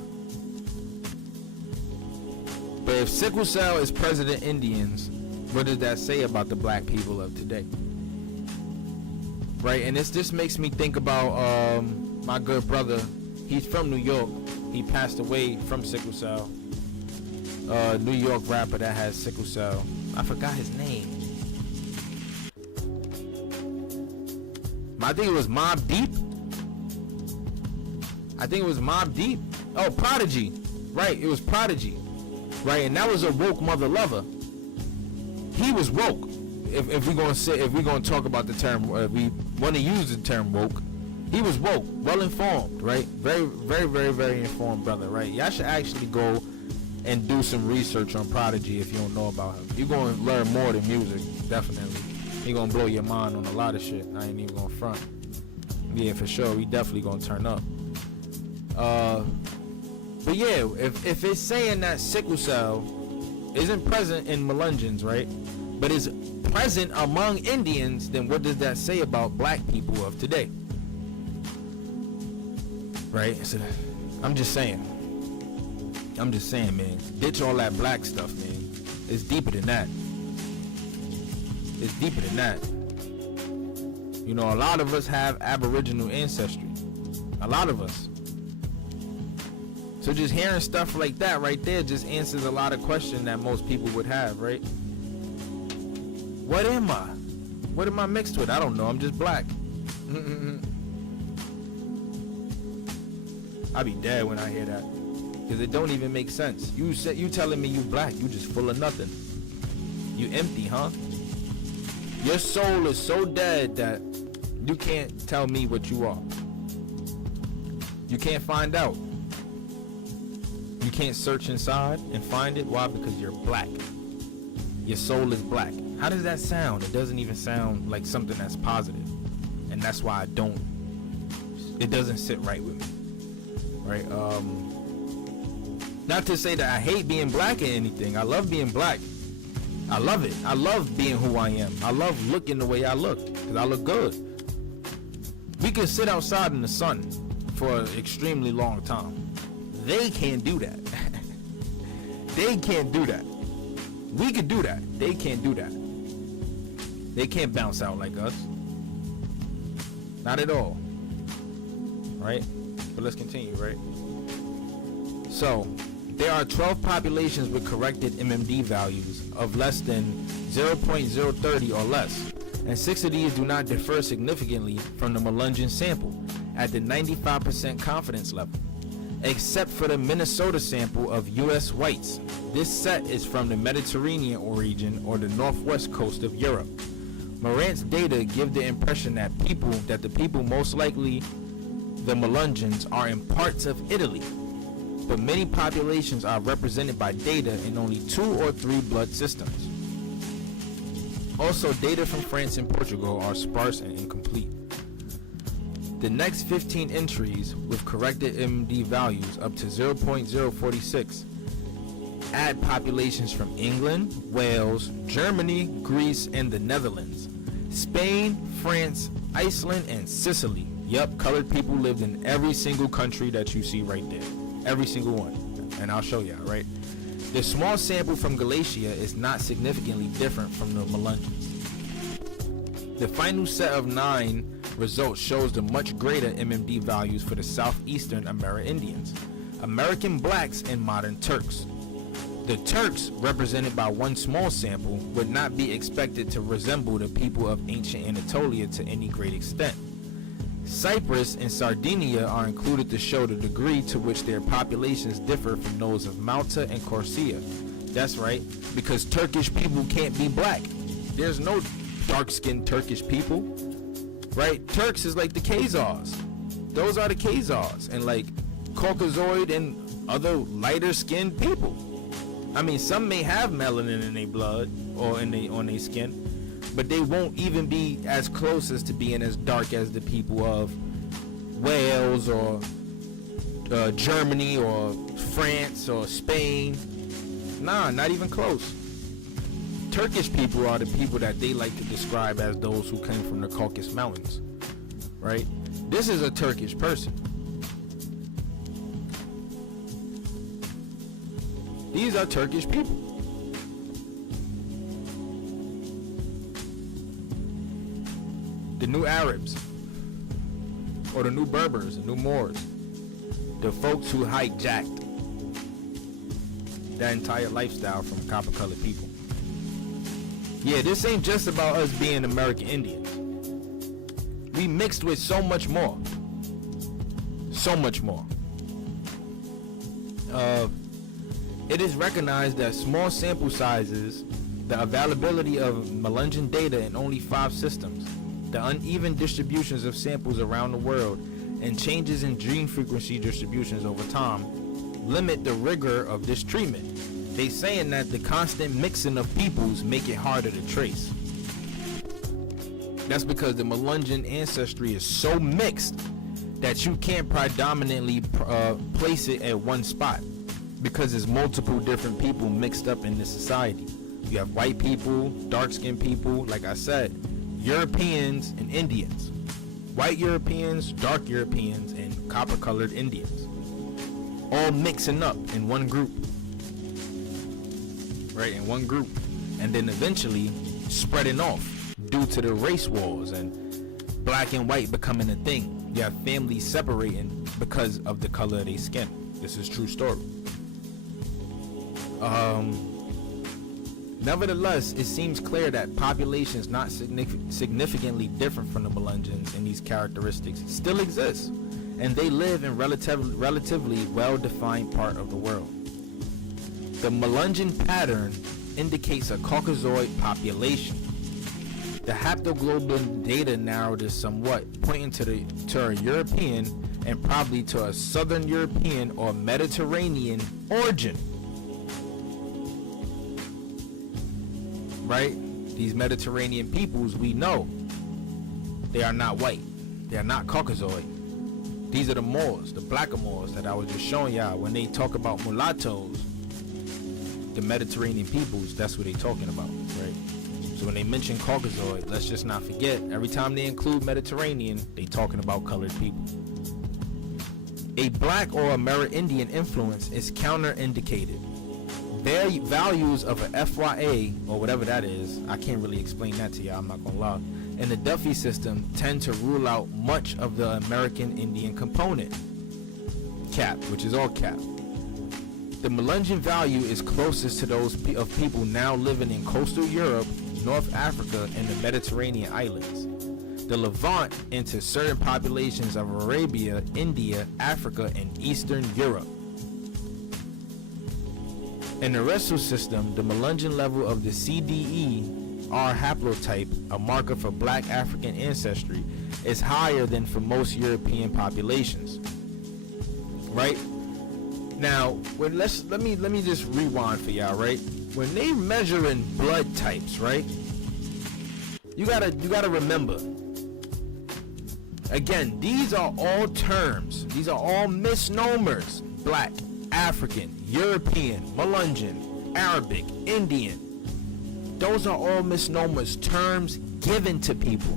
But if sickle cell is present in Indians, what does that say about the black people of today? Right, and this makes me think about my good brother. He's from New York. He passed away from sickle cell New York rapper that has sickle cell. I forgot his name. I think it was Mobb Deep. Oh, Prodigy. Right, it was Prodigy. Right, and that was a woke mother lover. He was woke. If we're gonna talk about the term, we want to use the term woke. He was woke, well informed, right? Very, very, very, very informed brother, right? Y'all should actually go and do some research on Prodigy if you don't know about him. You're gonna learn more than music, definitely. He gonna blow your mind on a lot of shit. I ain't even gonna front. Yeah, for sure. He definitely gonna turn up. But yeah, if it's saying that sickle cell isn't present in Melungeons, right? But is present among Indians, then what does that say about black people of today? Right? So, I'm just saying, man. Ditch all that black stuff, man. It's deeper than that. You know, a lot of us have Aboriginal ancestry. A lot of us. So just hearing stuff like that right there just answers a lot of questions that most people would have, right? What am I? What am I mixed with? I don't know. I'm just black. I be dead when I hear that, because it don't even make sense. You telling me you black? You just full of nothing. You empty, huh? Your soul is so dead that you can't tell me what you are. You can't find out. You can't search inside and find it. Why? Because you're black. Your soul is black. How does that sound? It doesn't even sound like something that's positive. And that's why it doesn't sit right with me. Right? Not to say that I hate being black or anything. I love being black. I love it. I love being who I am. I love looking the way I look, because I look good. We can sit outside in the sun for an extremely long time. They can't do that. They can't do that. We could do that. They can't do that. They can't bounce out like us. Not at all. Right? But let's continue, right? So, there are 12 populations with corrected MMD values of less than 0.030 or less, and 6 of these do not differ significantly from the Melungeon sample at the 95% confidence level, except for the Minnesota sample of U.S. whites. This set is from the Mediterranean region or the northwest coast of Europe. Morant's data give the impression that the people most likely the Melungeons are in parts of Italy, but many populations are represented by data in only 2 or 3 blood systems. Also, data from France and Portugal are sparse and incomplete. The next 15 entries with corrected MD values up to 0.046 add populations from England, Wales, Germany, Greece, and the Netherlands, Spain, France, Iceland, and Sicily. Yep, colored people lived in every single country that you see right there. Every single one. And I'll show y'all, right? The small sample from Galicia is not significantly different from the Melungeons. The final set of 9 results shows the much greater MMD values for the southeastern Amerindians, American blacks, and modern Turks. The Turks, represented by 1 small sample, would not be expected to resemble the people of ancient Anatolia to any great extent. Cyprus and Sardinia are included to show the degree to which their populations differ from those of Malta and Corsia. That's right, because Turkish people can't be black. There's no dark-skinned Turkish people, right? Turks is like the Khazars. Those are the Khazars, and like Caucasoid and other lighter-skinned people. I mean, some may have melanin in their blood or on their skin, but they won't even be as close as to being as dark as the people of Wales or Germany or France or Spain. Nah, not even close. Turkish people are the people that they like to describe as those who came from the Caucasus Mountains, right? This is a Turkish person. These are Turkish people. The new Arabs, or the new Berbers, the new Moors, the folks who hijacked that entire lifestyle from copper-colored people. Yeah, this ain't just about us being American Indians. We mixed with so much more. So much more. It is recognized that small sample sizes, the availability of Melungeon data in only 5 systems, the uneven distributions of samples around the world, and changes in gene frequency distributions over time limit the rigor of this treatment. They saying that the constant mixing of peoples make it harder to trace. That's because the Melungeon ancestry is so mixed that you can't predominantly place it at one spot, because there's multiple different people mixed up in this society. You have white people, dark-skinned people, like I said, Europeans and Indians. White Europeans, dark Europeans, and copper-colored Indians. All mixing up in one group. Right, in one group. And then eventually spreading off due to the race wars and black and white becoming a thing. You have families separating because of the color of their skin. This is true story. Nevertheless, it seems clear that populations not significantly different from the Melungeons in these characteristics still exist, and they live in relatively well-defined part of the world. The Melungeon pattern indicates a Caucasoid population. The haptoglobin data narrowed this somewhat, pointing to a European and probably to a Southern European or Mediterranean origin. Right? These Mediterranean peoples, we know they are not white. They are not Caucasoid. These are the Moors, the blackamoors that I was just showing y'all. When they talk about mulattoes, the Mediterranean peoples, that's what they talking about, right? So when they mention Caucasoid, let's just not forget, every time they include Mediterranean, they talking about colored people. A black or Amerindian influence is counter-indicated. Values of an FYA, or whatever that is, I can't really explain that to y'all, I'm not gonna lie, and the Duffy system tend to rule out much of the American Indian component. Cap, which is all cap. The Melungeon value is closest to those of people now living in coastal Europe, North Africa, and the Mediterranean islands, the Levant, into certain populations of Arabia, India, Africa, and Eastern Europe. In the Russell system, the Melungeon level of the CDE-R haplotype, a marker for black African ancestry, is higher than for most European populations. Right? Now, let me just rewind for y'all, right? When they measuring blood types, right? You gotta remember. Again, these are all terms. These are all misnomers. Black, African, European, Melungeon, Arabic, Indian. Those are all misnomers, terms given to people.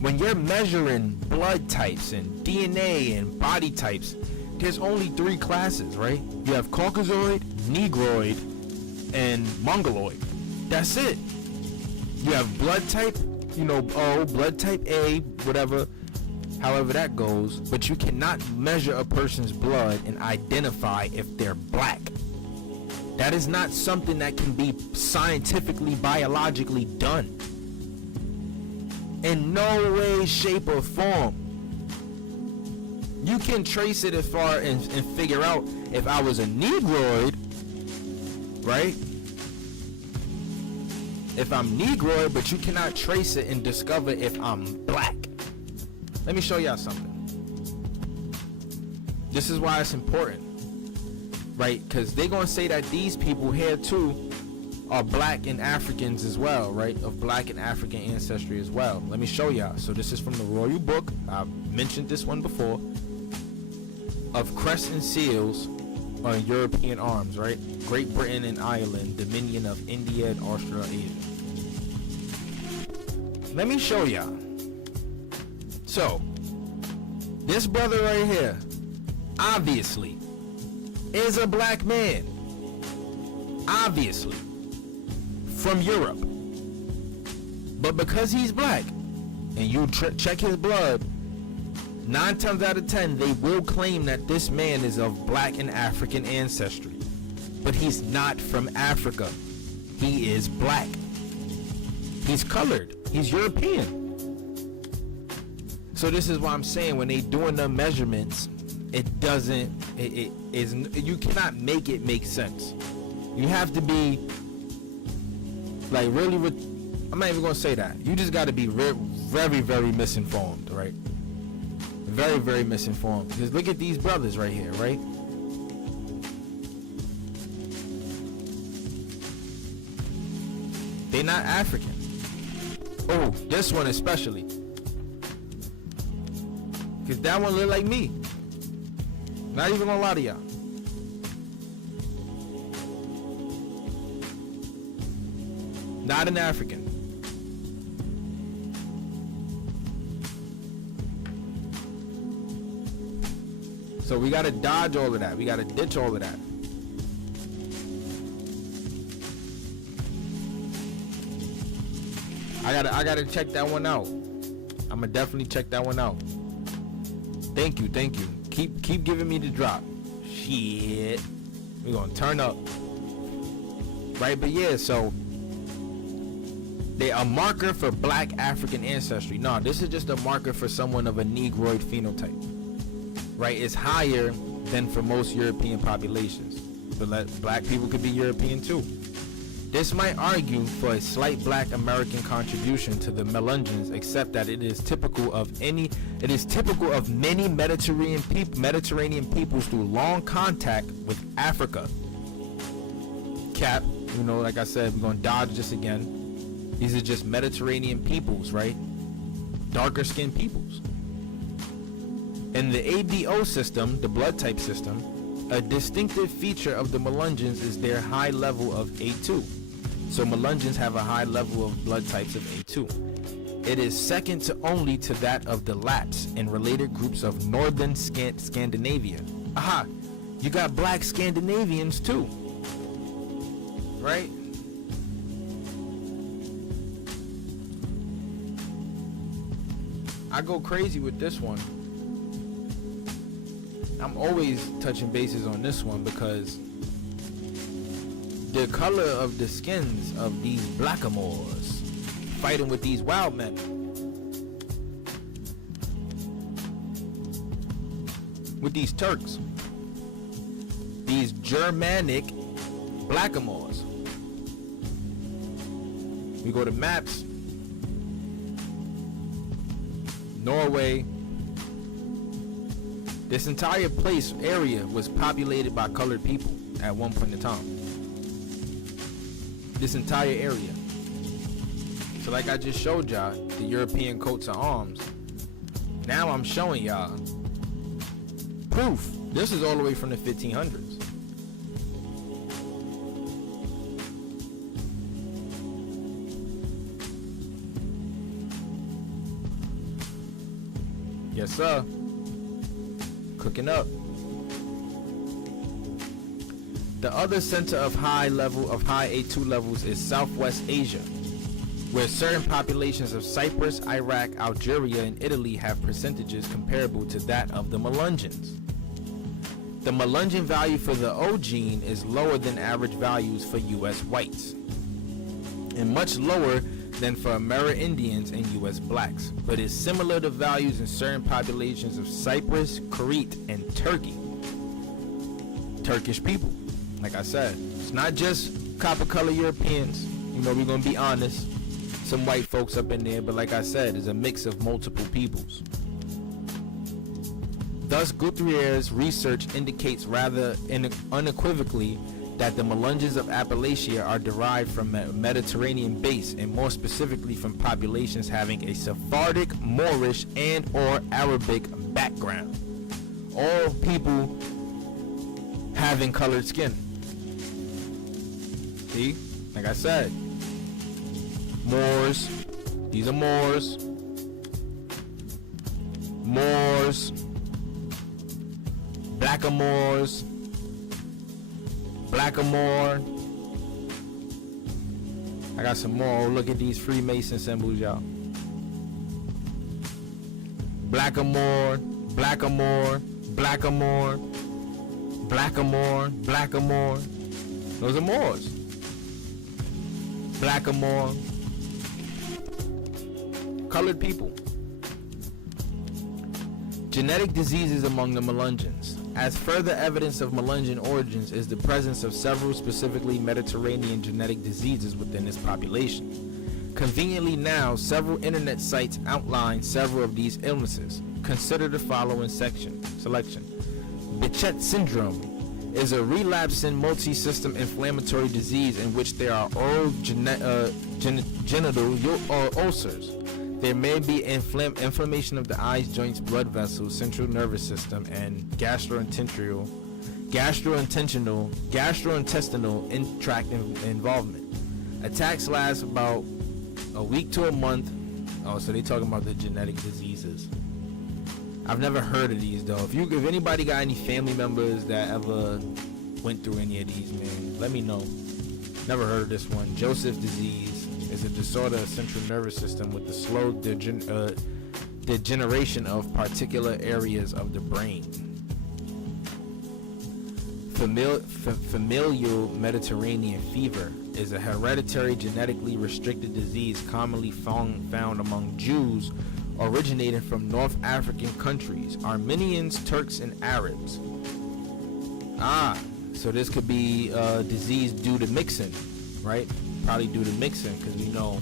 When you're measuring blood types and DNA and body types, there's only 3 classes, right? You have Caucasoid, Negroid, and Mongoloid. That's it. You have blood type, O, blood type A, whatever, however that goes, but you cannot measure a person's blood and identify if they're black. That is not something that can be scientifically, biologically done. In no way, shape, or form. You can trace it as far and figure out if I was a Negroid, right? If I'm Negroid, but you cannot trace it and discover if I'm black. Let me show y'all something. This is why it's important, right? Because they're going to say that these people here too are black and Africans as well, right? Of black and African ancestry as well. Let me show y'all. So this is from the Royal Book. I've mentioned this one before. Of crests and seals on European arms, right? Great Britain and Ireland, Dominion of India and Australasia. Let me show y'all. So, this brother right here, obviously, is a black man. Obviously. From Europe. But because he's black, and you check his blood, 9 times out of 10, they will claim that this man is of black and African ancestry. but he's not from Africa. He is black. He's colored. He's European. So this is why I'm saying when they doing the measurements, it doesn't, it is, you cannot make it make sense. You have to be like really, I'm not even gonna say that. You just got to be very, very misinformed, right? Very, very misinformed. Because look at these brothers right here, right? They're not African. Oh, this one especially. Because that one look like me. Not even gonna lie to y'all. Not an African. So we gotta dodge all of that. We gotta ditch all of that. I gotta check that one out. I'ma definitely check that one out. Thank you. Keep giving me the drop. Shit. We're gonna turn up. Right, but yeah, so they a marker for black African ancestry. No, this is just a marker for someone of a Negroid phenotype. Right? It's higher than for most European populations. But black people could be European too. This might argue for a slight black American contribution to the Melungeons, except that it is typical of many Mediterranean peoples through long contact with Africa. Cap, you know, like I said, we're gonna dodge this again. These are just Mediterranean peoples, right? Darker skinned peoples. In the ADO system, the blood type system, a distinctive feature of the Melungeons is their high level of A2. So Melungeons have a high level of blood types of A2. It is second to only to that of the Lapps and related groups of northern Scandinavia. Aha, you got black Scandinavians too, right? I go crazy with this one. I'm always touching bases on this one because the color of the skins of these blackamoors fighting with these wild men. With these Turks. These Germanic blackamoors. We go to maps. Norway. This entire area was populated by colored people at one point in time. This entire area. So like I just showed y'all, the European coats of arms. Now I'm showing y'all proof. This is all the way from the 1500s. Yes, sir. Cooking up. The other center of high A2 levels is Southwest Asia, where certain populations of Cyprus, Iraq, Algeria, and Italy have percentages comparable to that of the Melungeons. The Melungeon value for the O gene is lower than average values for U.S. whites, and much lower than for Amerindians and U.S. blacks, but is similar to values in certain populations of Cyprus, Crete, and Turkey. Turkish people, like I said, it's not just copper color Europeans. You know, we're gonna be honest. Some white folks up in there, but like I said, it's a mix of multiple peoples. Thus, Guthrier's research indicates rather unequivocally that the Melungeons of Appalachia are derived from a Mediterranean base, and more specifically from populations having a Sephardic, Moorish, and or Arabic background. All people having colored skin. See? Like I said, Moors. These are Moors. Moors. Blackamoors. Blackamoor. I got some more. Oh, look at these Freemason symbols, y'all. Blackamoor. Blackamoor. Blackamoor. Blackamoor. Blackamoor. Those are Moors. Blackamoor. Colored people. Genetic diseases among the Melungeons. As further evidence of Melungeon origins is the presence of several specifically Mediterranean genetic diseases within this population. Conveniently now, several internet sites outline several of these illnesses. Consider the following selection. Behçet syndrome is a relapsing multi-system inflammatory disease in which there are oral genital ulcers. There may be inflammation of the eyes, joints, blood vessels, central nervous system, and gastrointestinal tract involvement. Attacks last about a week to a month. Oh, so they talking about the genetic diseases. I've never heard of these though. If anybody got any family members that ever went through any of these, man, let me know. Never heard of this one. Joseph's disease is a disorder of central nervous system with the slow degeneration of particular areas of the brain. Familial Mediterranean fever is a hereditary genetically restricted disease commonly found among Jews originating from North African countries, Armenians, Turks, and Arabs. So this could be a disease due to mixing, right? Probably due to mixing, because we know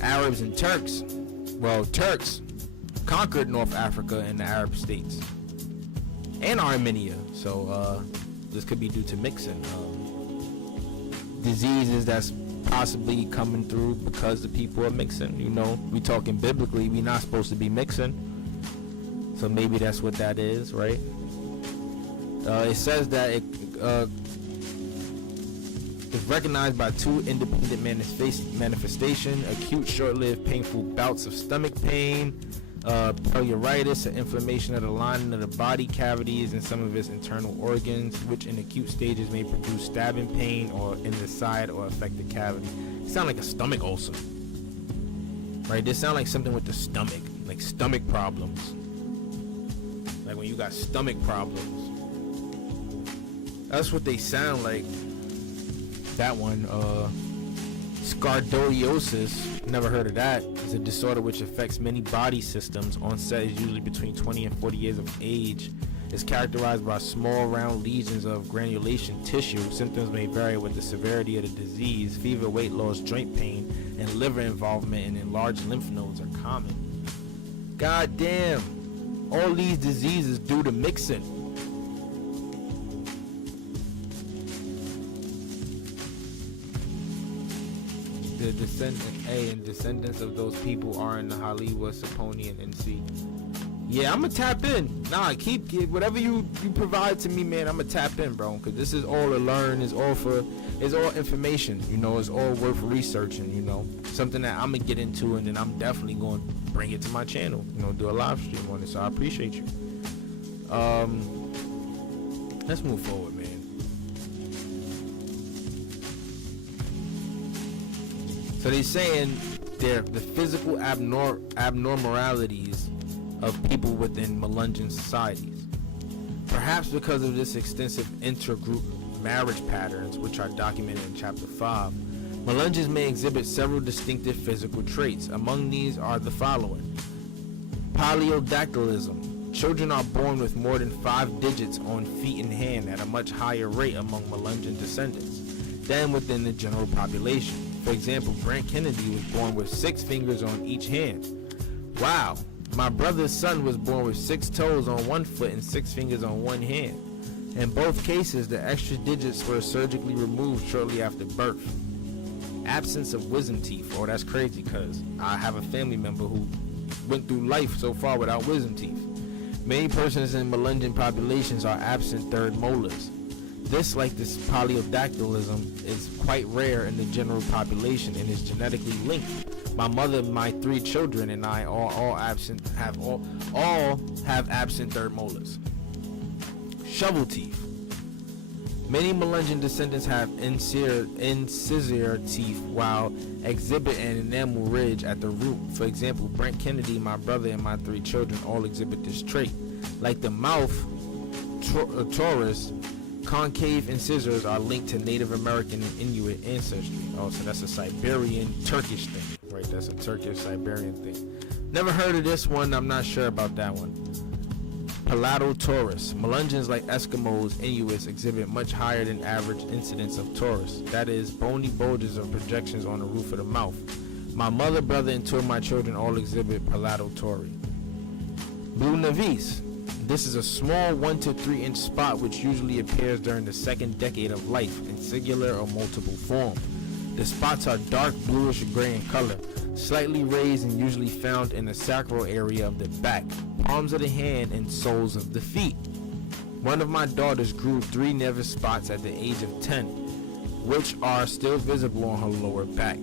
Arabs and Turks, Turks conquered North Africa and the Arab states and Armenia, so this could be due to mixing. Diseases that's possibly coming through because the people are mixing. We talking biblically, we not supposed to be mixing, so maybe that's what that is, right? It says that it is recognized by two independent manifestation: acute, short-lived, painful bouts of stomach pain, pruritus, and inflammation of the lining of the body cavities and some of its internal organs, which in acute stages may produce stabbing pain or in the side or affect the cavity. It sounds like a stomach ulcer, right? This sounds like something with the stomach, like stomach problems, like when you got stomach problems. That's what they sound like. That one, Scardoriosis, never heard of that. It's a disorder which affects many body systems. Onset is usually between 20 and 40 years of age. It's characterized by small round lesions of granulation tissue. Symptoms may vary with the severity of the disease. Fever, weight loss, joint pain, and liver involvement and enlarged lymph nodes are common. God damn, all these diseases due to mixing. The descendants of those people are in the Haliwa, Saponian, and C. Yeah, I'ma tap in. Keep whatever you provide to me, man. I'ma tap in, bro, because this is all to learn. It's all information. It's all worth researching. Something that I'm gonna get into, and then I'm definitely gonna bring it to my channel. Do a live stream on it. So I appreciate you. Let's move forward, man. So they're saying the physical abnormalities of people within Melungeon societies. Perhaps because of this extensive intergroup marriage patterns, which are documented in Chapter 5, Melungeons may exhibit several distinctive physical traits. Among these are the following. Polyodactylism. Children are born with more than 5 digits on feet and hand at a much higher rate among Melungeon descendants than within the general population. For example, Brant Kennedy was born with 6 fingers on each hand. Wow. My brother's son was born with 6 toes on one foot and 6 fingers on one hand. In both cases, the extra digits were surgically removed shortly after birth. Absence of wisdom teeth. Oh, that's crazy, because I have a family member who went through life so far without wisdom teeth. Many persons in Melungeon populations are absent third molars. This, like this polyodactylism, is quite rare in the general population and is genetically linked. My mother, my 3 children, and I all have absent third molars. Shovel teeth. Many Melungeon descendants have incisor teeth while exhibit an enamel ridge at the root. For example, Brent Kennedy, my brother, and my 3 children all exhibit this trait. Like the mouth, Taurus, Concave incisors are linked to Native American and Inuit ancestry. Oh, so that's a Siberian Turkish thing, right? That's a Turkish Siberian thing. Never heard of this one. I'm not sure about that one. Palatotaurus. Melungeons, like Eskimos, Inuits, exhibit much higher than average incidence of taurus. That is, bony bulges or projections on the roof of the mouth. My mother, brother, and two of my children all exhibit palatotori. Blue nevis. This is a small 1 to 3 inch spot which usually appears during the second decade of life in singular or multiple form. The spots are dark bluish gray in color, slightly raised and usually found in the sacral area of the back, palms of the hand, and soles of the feet. One of my daughters grew 3 nevis spots at the age of 10, which are still visible on her lower back.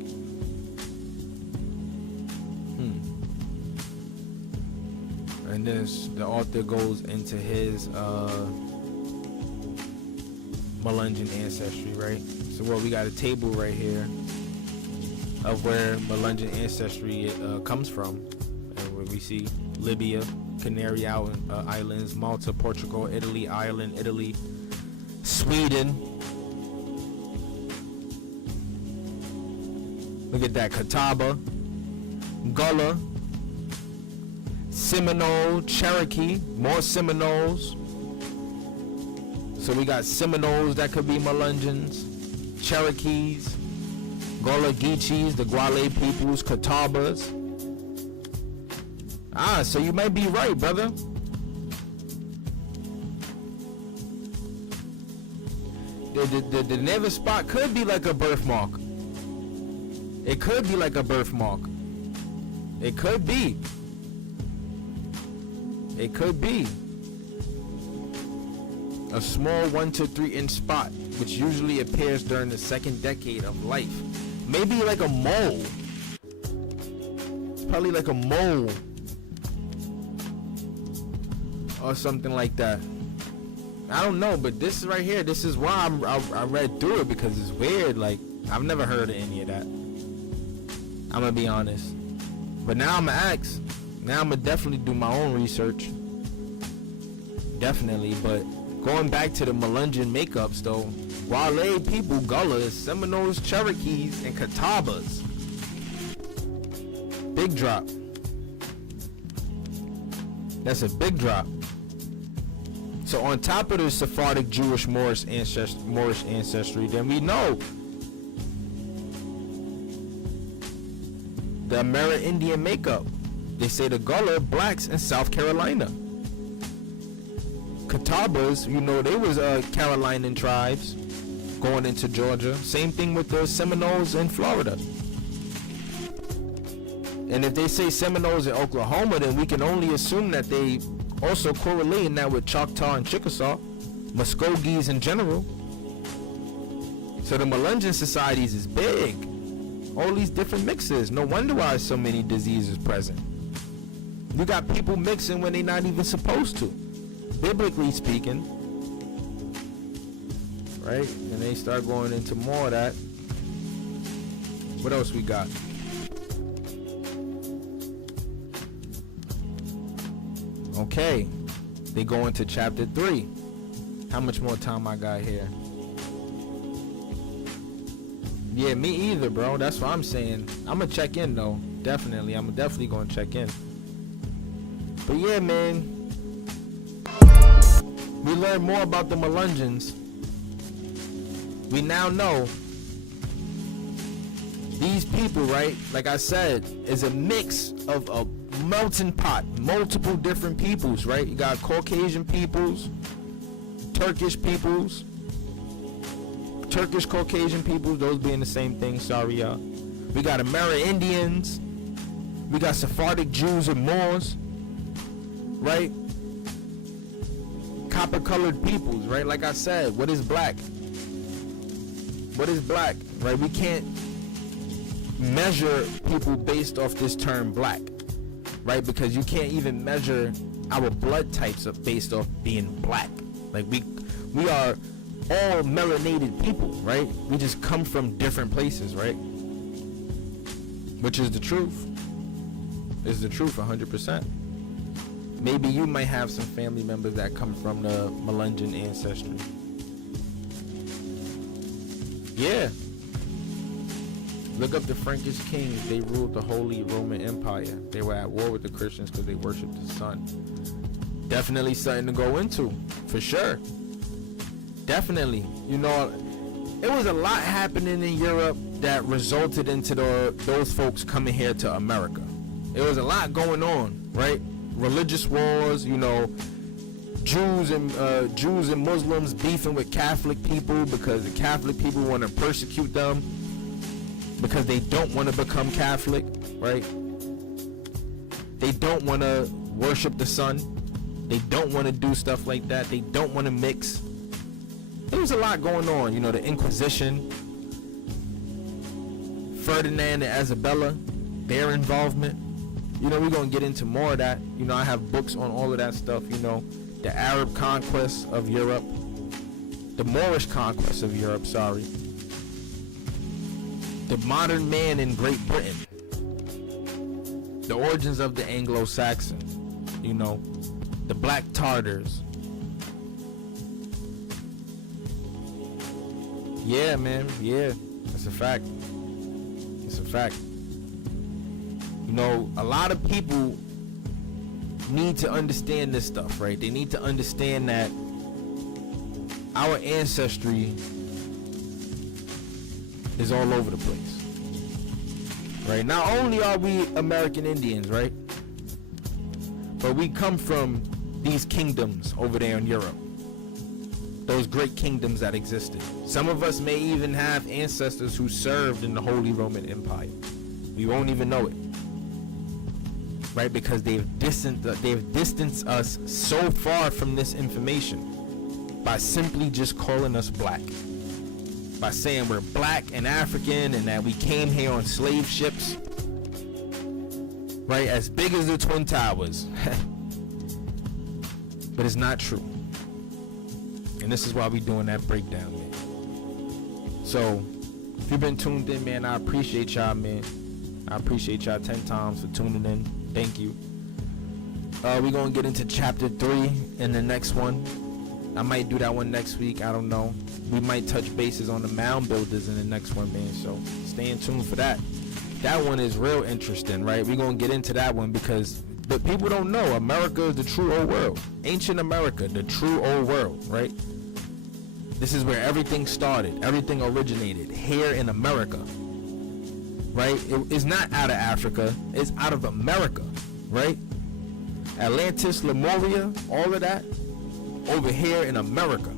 And the author goes into his Melungeon ancestry, right? So we got a table right here of where Melungeon ancestry comes from, and where we see Libya, Canary Islands, Malta, Portugal, Italy, Ireland, Italy, Sweden. Look at that, Catawba, Gullah, Seminole, Cherokee, more Seminoles. So we got Seminoles that could be Melungeons, Cherokees, Gullah Geechees, the Gwale peoples, Catawbas. So you might be right, brother. The nevis spot could be like a birthmark. It could be like a birthmark. It could be. It could be a small 1 to 3 inch spot which usually appears during the second decade of life. Maybe like a mole. It's probably like a mole or something like that. I don't know, but this right here, this is why I read through it, because it's weird. Like, I've never heard of any of that. I'm gonna be honest. But now I'm gonna ask. Now I'm gonna definitely do my own research. Definitely, but going back to the Melungeon makeups though, Gwale people, Gullahs, Seminoles, Cherokees, and Catawbas. Big drop. That's a big drop. So on top of the Sephardic Jewish Moorish ancestry, then we know the Amerindian makeup. They say the Gullah blacks in South Carolina. Catawbas, you know, they was Carolinian tribes going into Georgia. Same thing with the Seminoles in Florida. And if they say Seminoles in Oklahoma, then we can only assume that they also correlating that with Choctaw and Chickasaw, Muskogees in general. So the Melungeon societies is big. All these different mixes. No wonder why so many diseases present. You got people mixing when they're not even supposed to, biblically speaking, right? And they start going into more of that. What else we got? Okay, they go into chapter 3. How much more time I got here? Yeah, me either, bro. That's what I'm saying. I'm gonna check in though. Definitely, I'm definitely gonna check in. But yeah, man, we learned more about the Melungeons. We now know these people, right? Like I said, is a mix of a melting pot, multiple different peoples, right? You got Caucasian peoples, Turkish peoples, Turkish Caucasian peoples, those being the same thing, sorry y'all. We got Amerindians, we got Sephardic Jews and Moors, right? Copper colored peoples, right? Like I said, what is black? What is black, right? We can't measure people based off this term black, right? Because you can't even measure our blood types based off being black. Like we are all melanated people, right? We just come from different places, right? Which is the truth. Is the truth 100%. Maybe you might have some family members that come from the Melungeon ancestry. Yeah. Look up the Frankish kings. They ruled the Holy Roman Empire. They were at war with the Christians because they worshipped the sun. Definitely something to go into, for sure. Definitely. You know, it was a lot happening in Europe that resulted into those folks coming here to America. It was a lot going on, right? Religious wars, you know, Jews and Muslims beefing with Catholic people because the Catholic people want to persecute them because they don't want to become Catholic, right? They don't want to worship the sun. They don't want to do stuff like that. They don't want to mix. There was a lot going on, you know, the Inquisition, Ferdinand and Isabella, their involvement. You know, we're going to get into more of that. You know, I have books on all of that stuff, you know, the Arab conquest of Europe, the Moorish conquest of Europe, sorry. The modern man in Great Britain, the origins of the Anglo-Saxon, you know, the Black Tartars. Yeah, man, yeah, that's a fact. It's a fact. You know, a lot of people need to understand this stuff, right? They need to understand that our ancestry is all over the place, right? Not only are we American Indians, right, but we come from these kingdoms over there in Europe, those great kingdoms that existed. Some of us may even have ancestors who served in the Holy Roman Empire. We won't even know it, right? Because they've distanced us so far from this information by simply just calling us black, by saying we're black and African and that we came here on slave ships, right? As big as the Twin Towers. But it's not true. And this is why we doing that breakdown, man. So if you've been tuned in, man, I appreciate y'all, man. I appreciate y'all 10 times for tuning in. Thank you. We're gonna get into chapter 3 in the next one. I might do that one next week. I don't know. We might touch bases on the mound builders in the next one, man. So stay in tune for that. That one is real interesting, right? We're gonna get into that one because but people don't know America is the true old world. Ancient America, the true old world, right? This is where everything started, everything originated here in America, right? It's not out of Africa, it's out of America, right? Atlantis, Lemuria, all of that over here in America.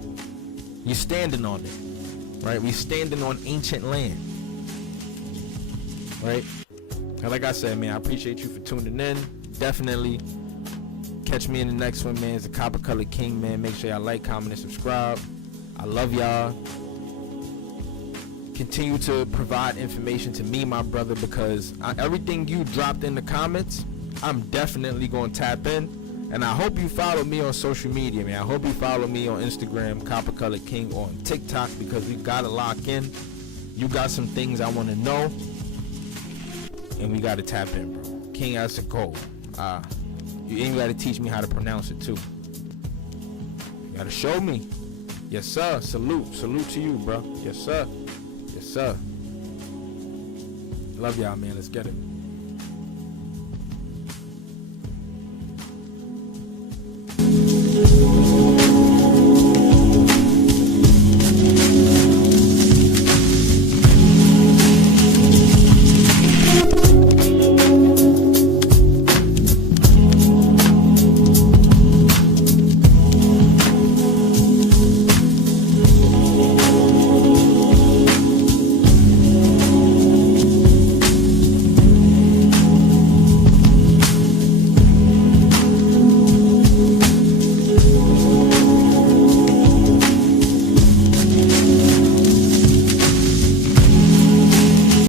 You're standing on it, right? We're standing on ancient land, right? And like I said, man, I appreciate you for tuning in. Definitely catch me in the next one, man. It's the Copper Colored King, man. Make sure y'all like, comment, and subscribe. I love y'all. Continue to provide information to me, my brother, because everything you dropped in the comments, I'm definitely going to tap in. And I hope you follow me on social media, man. I hope you follow me on Instagram, Copper Colored King, on TikTok, because we got to lock in. You got some things I want to know, and we got to tap in, bro. King as a goal. You ain't got to teach me how to pronounce it, too. You got to show me. Yes, sir. Salute. Salute to you, bro. Yes, sir. Yes, sir. Love y'all, man. Let's get it.